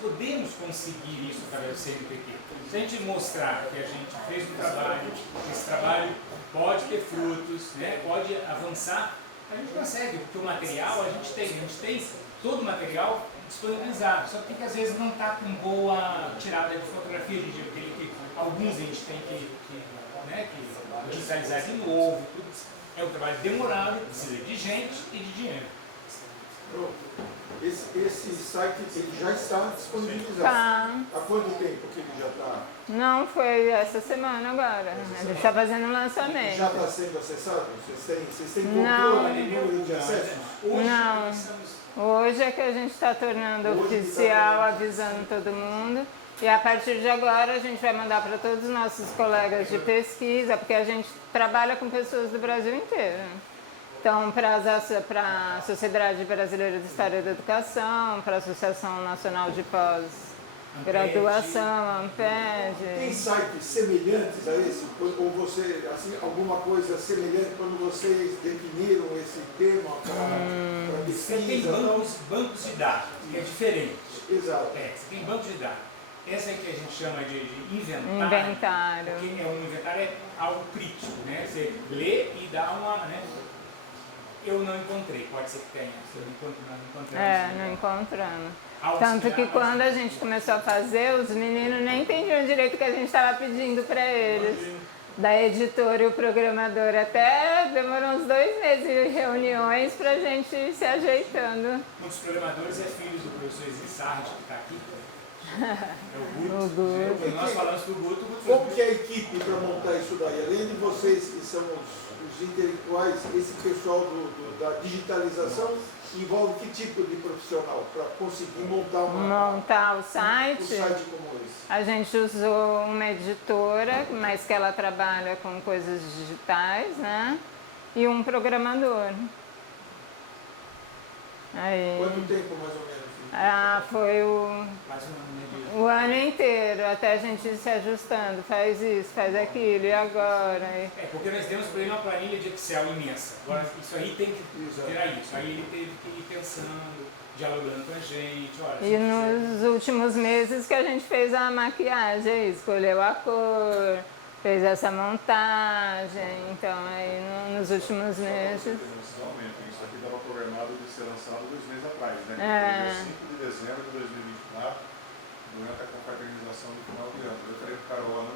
podemos conseguir isso através do CNPq. Se a gente mostrar que a gente fez um trabalho, que esse trabalho pode ter frutos, né? Pode avançar, a gente consegue, porque o material a gente tem todo o material disponibilizado, só que às vezes não está com boa tirada de fotografia, alguns a gente tem que digitalizar de novo, tudo. É um trabalho demorado, precisa de gente e de dinheiro. Esse site ele já está disponibilizado. Tá. Há quanto tempo que ele já está? Não, foi essa semana agora. A gente está fazendo o lançamento. Já está sendo acessado? Vocês têm Não. controle do número de acessos? Não. Hoje é que a gente está tornando oficial, avisando todo mundo. E a partir de agora a gente vai mandar para todos os nossos colegas de pesquisa, porque a gente trabalha com pessoas do Brasil inteiro. Então, para a Sociedade Brasileira de História da Educação, para a Associação Nacional de Pós-Graduação, Tem AMPED. sites semelhantes a esse? Ou você, assim, alguma coisa semelhante quando vocês definiram esse tema para Você tem pesquisa? bancos de dados, que é diferente. Exato. Você tem banco de dados. Essa é que a gente chama de inventário. Inventário. Porque um inventário é algo crítico, né? Você lê e dá uma... Né? Eu não encontrei, pode ser que tenha. Eu não encontrei. Não encontramos. Auxiliar, Tanto que quando a gente começou a fazer, os meninos nem entendiam direito o que a gente estava pedindo para eles. Da editora e o programador. Até demorou uns 2 meses de reuniões para a gente ir se ajeitando. Um dos programadores é filho do professor Zissard, que está aqui. É o Guto. O Guto. Quando nós falamos do Guto, Como que é a equipe para montar isso daí? Além de vocês que são os intelectuais, esse pessoal da digitalização envolve que tipo de profissional para conseguir montar o site? um site como esse? A gente usou uma editora, mas que ela trabalha com coisas digitais, né? E um programador. Aí, Quanto tempo mais ou menos? foi quase um ano o ano inteiro, até a gente ir se ajustando, faz isso, faz aquilo, e agora? porque nós temos, por exemplo, uma planilha de Excel imensa. Agora, isso aí tem que tirar isso. Aí ele teve que ir pensando, dialogando com a gente. Olha, E nos últimos meses que a gente fez a maquiagem, escolheu a cor, fez essa montagem, então aí nos últimos meses. Isso aqui estava programado de ser lançado 2 meses atrás, né? É. Dia 5 de dezembro de 2024, durante a confraternização do final de ano. Eu falei para o Carol,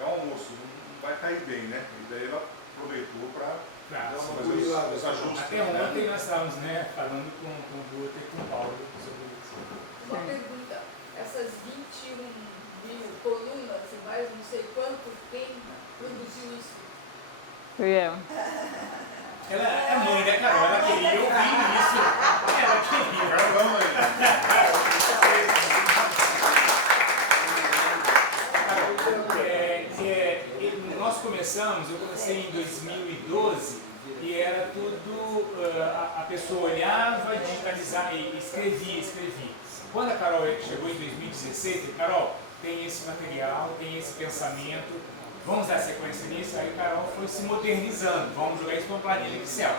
é um almoço, não vai cair bem, né? E daí ela aproveitou para dar os ajustes. Até ontem nós estávamos falando com o Guto e com o Paulo sobre isso. Uma pergunta, essas 21.000 colunas e mais não sei quanto, quem produziu isso? Fui eu. Ela é mãe da Carol, ela queria ouvir isso. Ela queria. Carol, Nós começamos, eu comecei em 2012 e era tudo, a pessoa olhava, digitalizava e escrevia. Quando a Carol chegou em 2016, eu falei, Carol, tem esse material, tem esse pensamento, vamos dar sequência nisso. Aí a Carol foi se modernizando, vamos jogar isso para uma planilha Excel.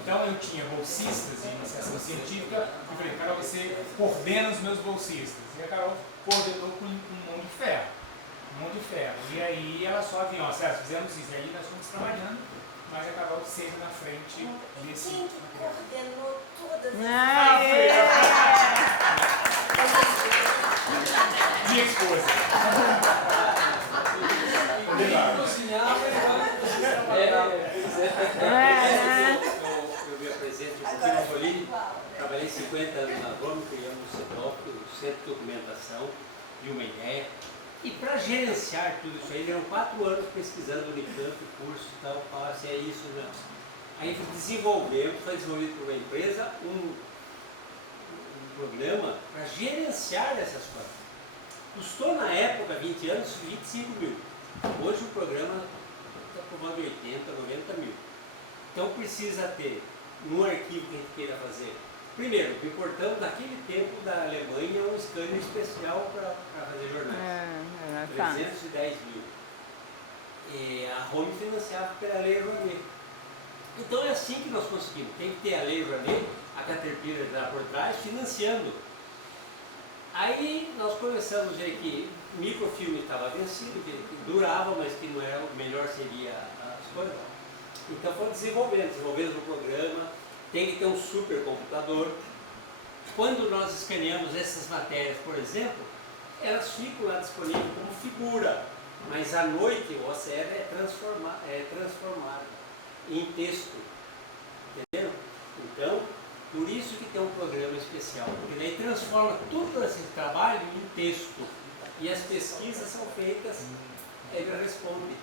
Então eu tinha bolsistas de iniciação científica, eu falei, Carol, você coordena os meus bolsistas. E a Carol coordenou com um monte de ferro. E aí ela só vinha, fizemos isso. E aí nós fomos trabalhando, mas a Carol sempre na frente desse. Quem que coordenou todas Minha esposa. Ele cozinhava Eu me apresento um pouquinho no Rolim. Trabalhei 50 anos na Roma, criamos o CEDOC, o Centro de Documentação e uma ideia. E para gerenciar tudo isso aí, eram 4 anos pesquisando Unicamp, curso e tal, falar se é isso ou não. Aí desenvolvemos, foi desenvolvido por uma empresa, um programa para gerenciar essas coisas. Custou na época, 20 anos, 25 mil. Hoje o programa está por volta de 80, 90 mil. Então precisa ter, no arquivo que a gente queira fazer, primeiro, importamos naquele tempo da Alemanha um scanner especial para fazer jornais. 310 mil. A Home financiava pela Lei Rouanet. Então é assim que nós conseguimos. Tem que ter a Lei Rouanet, a Caterpillar lá por trás, financiando. Aí nós começamos a ver que o microfilme estava vencido, que durava, mas que não era o melhor seria as coisas. Então foi desenvolvendo o programa, tem que ter um supercomputador. Quando nós escaneamos essas matérias, por exemplo, elas ficam lá disponíveis como figura, mas à noite o OCR é transformado em texto, entendeu? Então, por isso que tem um programa especial, porque daí transforma todo esse trabalho em texto, e as pesquisas são feitas, ele responde.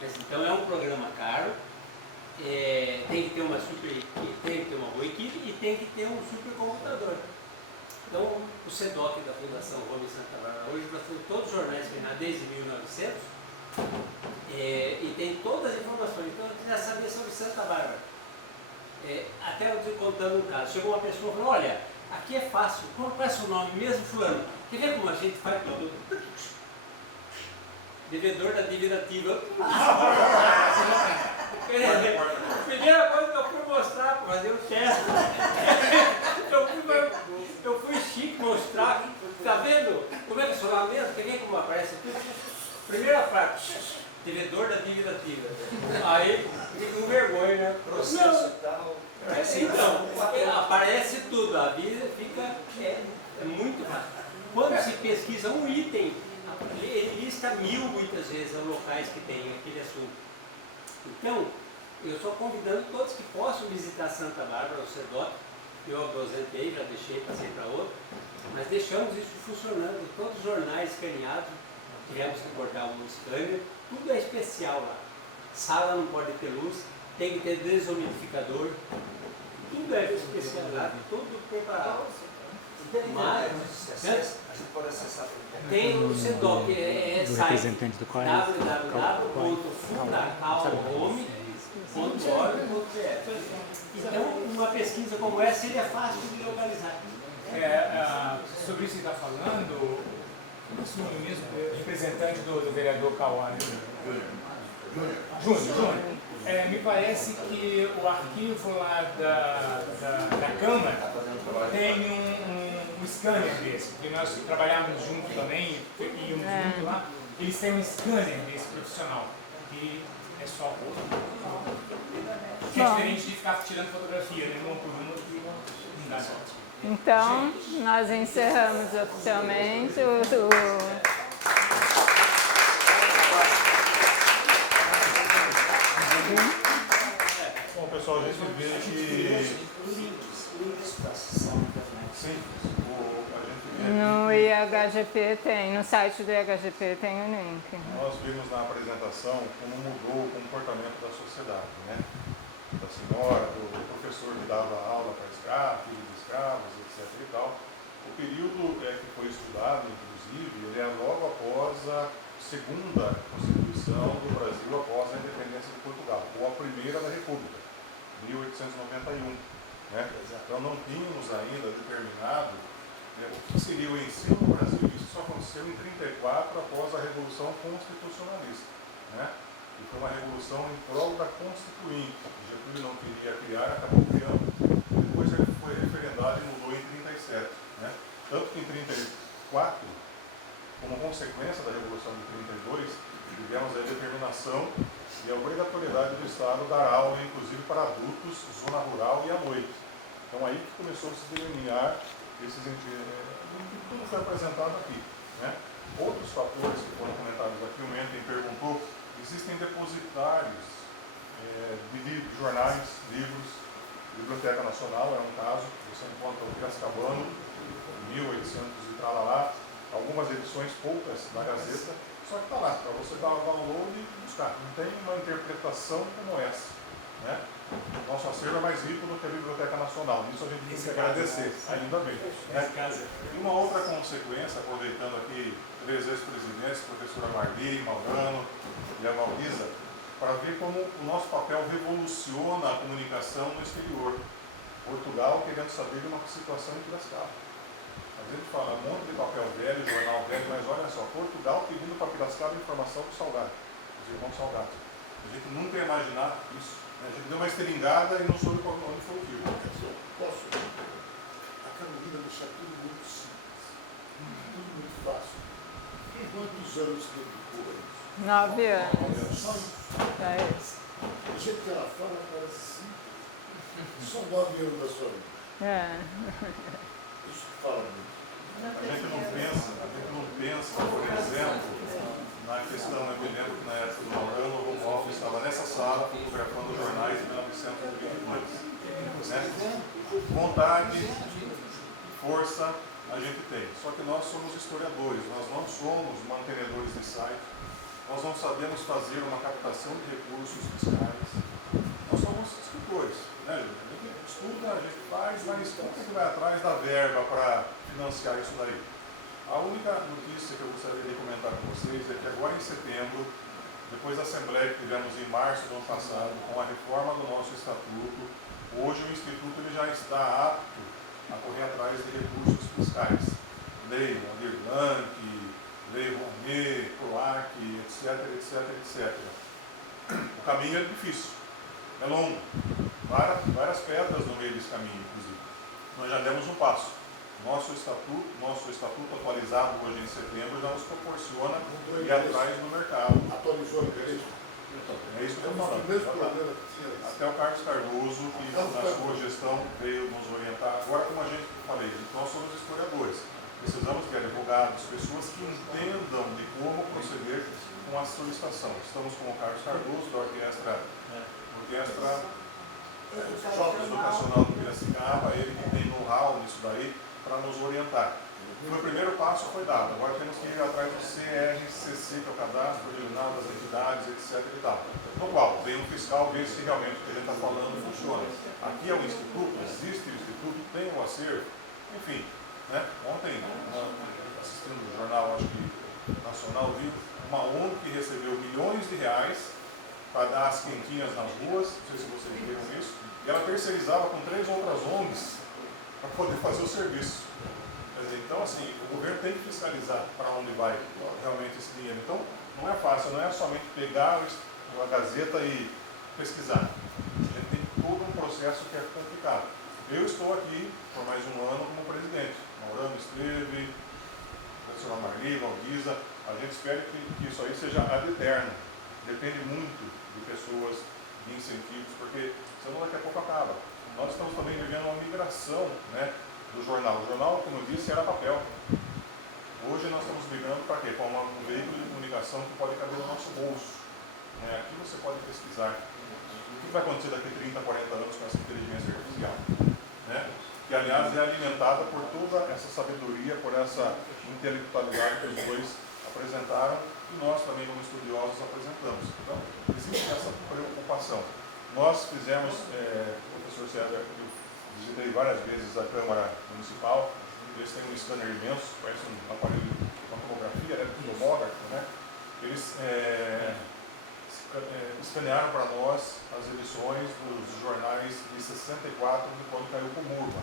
Mas, então é um programa caro, tem que ter uma boa equipe e tem que ter um supercomputador. Então, o CEDOC da Fundação Home Santa Bárbara, hoje nós temos todos os jornais que nascem desde 1900 e tem todas as informações. Então, eu queria saber sobre Santa Bárbara. Até eu te contando um caso. Chegou uma pessoa e falou, olha, aqui é fácil, qual é o seu nome mesmo, fulano? Quer ver como a gente faz tudo? Devedor da dívida ativa. A primeira coisa que eu fui mostrar para fazer o teste, eu fui chique mostrar, tá vendo? Como é que é o seu nome mesmo? Quer ver como aparece tudo? Primeira frase, devedor da dívida ativa. Aí, fiquei com vergonha, né? Processo e tal. Então, aparece tudo, a vida fica muito fácil. Quando se pesquisa um item, ele lista 1000 muitas vezes os locais que tem aquele assunto. Então, eu estou convidando todos que possam visitar Santa Bárbara, o CEDOC. Eu aposentei, já deixei, passei para outro, mas deixamos isso funcionando. Todos os jornais escaneados, tivemos que cortar um scanner, tudo é especial lá. Sala não pode ter luz, tem que ter desumidificador, tudo é especial lá, tudo preparado. Mas, a gente pode acessar tem o CEDOC, do site representante do COI. www.fundacalhome.org.br. Então, uma pesquisa como essa seria fácil de localizar. Sobre isso que está falando, o mesmo representante do vereador Cauã, Júnior. Me parece que o arquivo lá da Câmara tem um scanner desse, porque nós trabalhávamos junto também, íamos junto lá, eles têm um scanner desse profissional, e é só que é diferente de ficar tirando fotografia, né, uma por uma, que não dá certo. Então, nós encerramos oficialmente Bom, pessoal, a gente vê que... Sim, no IHGP tem, no site do IHGP tem o link. Nós vimos na apresentação como mudou o comportamento da sociedade, né? Da senhora, do professor que dava aula para escravos, filhos de escravos, etc. e tal. O período que foi estudado, inclusive, ele é logo após a segunda Constituição do Brasil, após a independência de Portugal, ou a primeira da República, 1891. Né? Então não tínhamos ainda determinado o que seria o ensino no Brasil. Isso só aconteceu em 1934, após a Revolução Constitucionalista. Né? E foi uma revolução em prol da Constituinte, que Getúlio não queria criar, acabou criando. Depois ele foi referendado e mudou em 1937. Né? Tanto que em 1934, como consequência da Revolução de 1932, tivemos a determinação e a obrigatoriedade do Estado dar aula, inclusive para adultos, zona rural e à noite. Então aí que começou a se delinear tudo foi apresentado aqui. Né? Outros fatores que foram comentados aqui, o Menten perguntou, existem depositários de jornais, livros, Biblioteca Nacional é um caso, você encontra o Piracicabano, 1800 e tralalá, algumas edições poucas da Gazeta, só que está lá, para você dar o download e buscar. Não tem uma interpretação como essa. Né? Nosso acervo é mais rico do que a Biblioteca Nacional. Isso a gente tem que agradecer, ainda bem. Né? E uma outra consequência, aproveitando aqui 3 ex-presidentes, a professora Marli, Maurano e a Valrisa, para ver como o nosso papel revoluciona a comunicação no exterior. Portugal querendo saber de uma situação em Piracicaba. A gente fala um monte de papel velho, jornal velho, mas olha só, Portugal pedindo para Piracicaba informação do Salgado, dos irmãos Salgados. A gente nunca ia imaginar isso. Né? A gente deu uma esteringada e não soube onde foi o tiro. Posso? A Carolina deixa tudo muito simples, tudo muito fácil. Quantos anos que dedicou a isso? 9 anos. Só isso. É isso. Do jeito que ela fala, parece simples. São 9 anos da sua vida. É. Isso que fala muito. A gente não pensa, por exemplo, na questão, eu me lembro que na época do Maurano, o Romualdo estava nessa sala fotografando jornais de 1922. Né? Vontade, força a gente tem. Só que nós somos historiadores, nós não somos mantenedores de site, nós não sabemos fazer uma captação de recursos fiscais, nós somos escritores. Né? A gente estuda, a gente faz, mas como é que vai atrás da verba para financiar isso daí? A única notícia que eu gostaria de comentar com vocês é que agora em setembro, depois da Assembleia que tivemos em março do ano passado, com a reforma do nosso estatuto, hoje o Instituto ele já está apto a correr atrás de recursos fiscais. Lei Aldir Blanc, Lei Rouanet, PROAC, etc, etc, etc. O caminho é difícil, é longo, várias pedras no meio desse caminho, inclusive. Nós já demos um passo. Nosso estatuto atualizado hoje em setembro já nos proporciona ir atrás no mercado. Atualizou a igreja? É isso que eu estou falando. Até o Carlos Cardoso, que na sua gestão veio nos orientar. Agora, como a gente falei, nós somos historiadores. Precisamos de advogados, pessoas que entendam de como proceder com a solicitação. Estamos com o Carlos Cardoso, da Orquestra Educacional do Piracicaba, ele que tem know-how nisso daí, para nos orientar. O primeiro passo foi dado, agora temos que ir atrás do CRCC, que é o Cadastro Regional das Entidades, etc. e tal. No qual vem um fiscal ver se realmente o que a gente está falando funciona. Aqui é um instituto, existe o instituto, tem um acervo, enfim. Né? Ontem, assistindo o jornal, acho que nacional, vi uma ONG que recebeu milhões de reais para dar as quentinhas nas ruas, não sei se vocês viram isso, e ela terceirizava com 3 outras ONGs para poder fazer o serviço. Quer dizer, então, assim, o governo tem que fiscalizar para onde vai realmente esse dinheiro. Então, não é fácil, não é somente pegar a Gazeta e pesquisar. A gente tem todo um processo que é complicado. Eu estou aqui por mais um ano como presidente. Maurano esteve, a senhora Marli, Valdiza. A gente espera que isso aí seja ad eterno. Depende muito de pessoas, de incentivos, porque senão daqui a pouco acaba. Nós estamos também vivendo uma migração, né, do jornal. O jornal, como eu disse, era papel. Hoje nós estamos migrando para quê? Para um veículo de comunicação que pode caber no nosso bolso. Aqui você pode pesquisar. O que vai acontecer daqui a 30, 40 anos com essa inteligência artificial? Né? Que, aliás, é alimentada por toda essa sabedoria, por essa intelectualidade que os dois apresentaram e nós também, como estudiosos, apresentamos. Então, existe essa preocupação. Nós fizemos, professor César, eu visitei várias vezes a Câmara Municipal, eles têm um scanner imenso, parece um aparelho de uma tomografia, tomógrafo, né? Eles escanearam para nós as edições dos jornais de 64, de quando caiu o Comurba,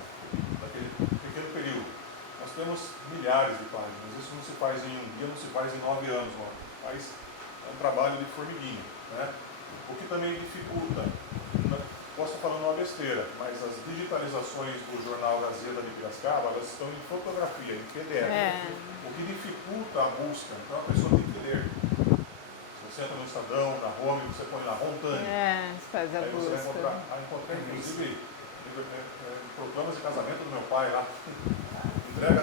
naquele pequeno período. Nós temos milhares de páginas, isso não se faz em um dia, não se faz em 9 anos, mas é um trabalho de formiguinha, né? O que também dificulta, posso estar falando uma besteira, mas as digitalizações do jornal Gazeta de Piracicaba, elas estão em fotografia, em PDF, o que dificulta a busca, então a pessoa tem que ler. Você entra no Estadão, na Home, você põe lá Rontânia. Você faz a aí busca. você vai encontrar, inclusive, proclamas de casamento do meu pai lá. Entrega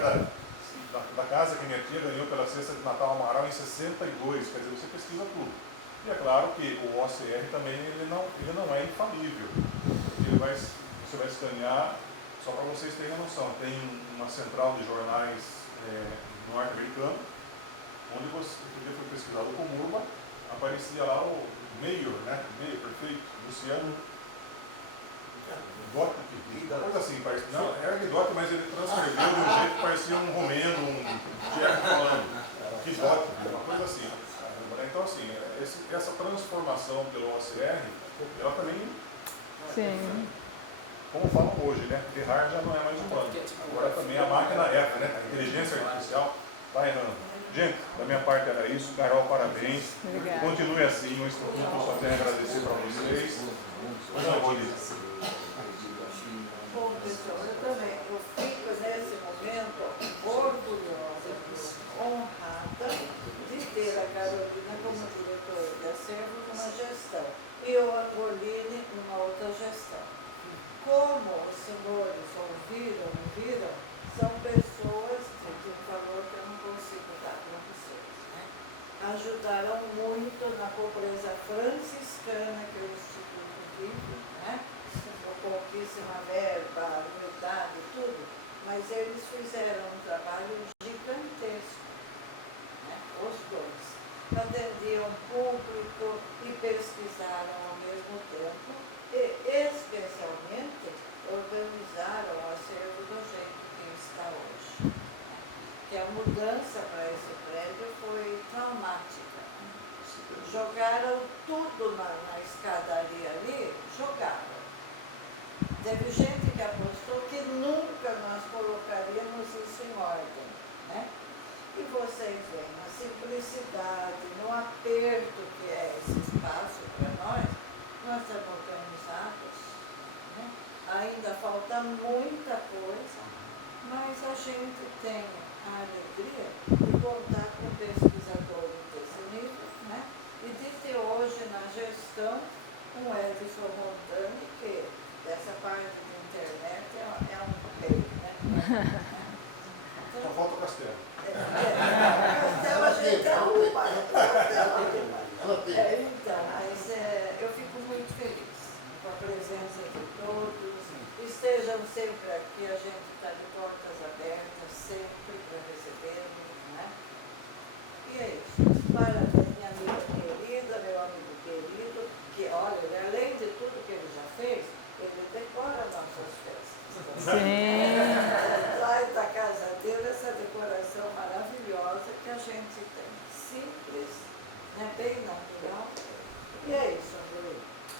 da casa que minha tia ganhou pela cesta de Natal Amaral em 62, quer dizer, você pesquisa tudo. E é claro que o OCR também ele não é infalível. Você vai escanear, só para vocês terem a noção, tem uma central de jornais norte-americano, onde você foi pesquisado o Comurba, aparecia lá o Mayor, né? Mayor, perfeito, Luciano Dott, coisa assim, parecia, não, era Dott, mas ele transcreveu de um jeito que parecia um romeno, um tcheco falando, que Dott, uma coisa assim. Então, assim, essa transformação pelo CR, ela também, Sim. como falam hoje, né? Errar já não é mais humano. Agora também a máquina erra, né? A inteligência artificial está errando. Gente, da minha parte era isso. Carol, parabéns. Obrigada. Continue assim, o Instituto só tem a agradecer para vocês. Bom, pessoal, eu também. Eu fico nesse momento orgulhosa, honrada de ter a Carolina como diretora de acervo numa gestão e o Angolini numa outra gestão. Como os senhores ouviram e viram, são pessoas de um valor que eu não consigo dar para vocês. Né? Ajudaram muito na pobreza franciscana que o Instituto vive, né? Com pouquíssima verba, humildade e tudo, mas eles fizeram um trabalho gigantesco, né? Os dois. Atendiam público e pesquisaram ao mesmo tempo e, especialmente, organizaram o acervo do jeito que está hoje. Né? Que a mudança para esse prédio foi traumática. Jogaram tudo na escadaria ali, jogaram. Teve gente que apostou que nunca nós colocaríamos isso em ordem, né? E vocês veem a simplicidade, no aperto que é esse espaço para nós estamos organizados, né? Ainda falta muita coisa, mas a gente tem a alegria de contar com pesquisadores desse nível, né? E de ter hoje na gestão um Edson Montani, que dessa parte da internet é um rei, né? Só falta o Castelo. Castelo a gente arruma. Então, mas eu fico muito feliz com a presença de todos. Estejam sempre aqui, a gente está de portas abertas, sempre para recebê-los, né? E é isso. Parabéns, minha amiga querida, meu amigo querido, que, olha, além de tudo que ele já fez, ele decora nossas festas. Sim. Lá da casa dele, essa decoração maravilhosa que a gente tem. Simples, né? Bem natural. E é isso, André.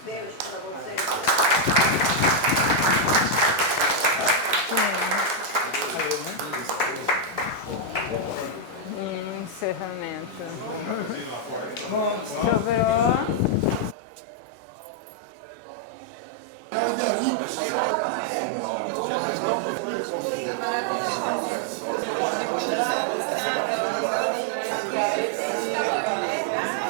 Beijo para vocês. Encerramento. Sobrou.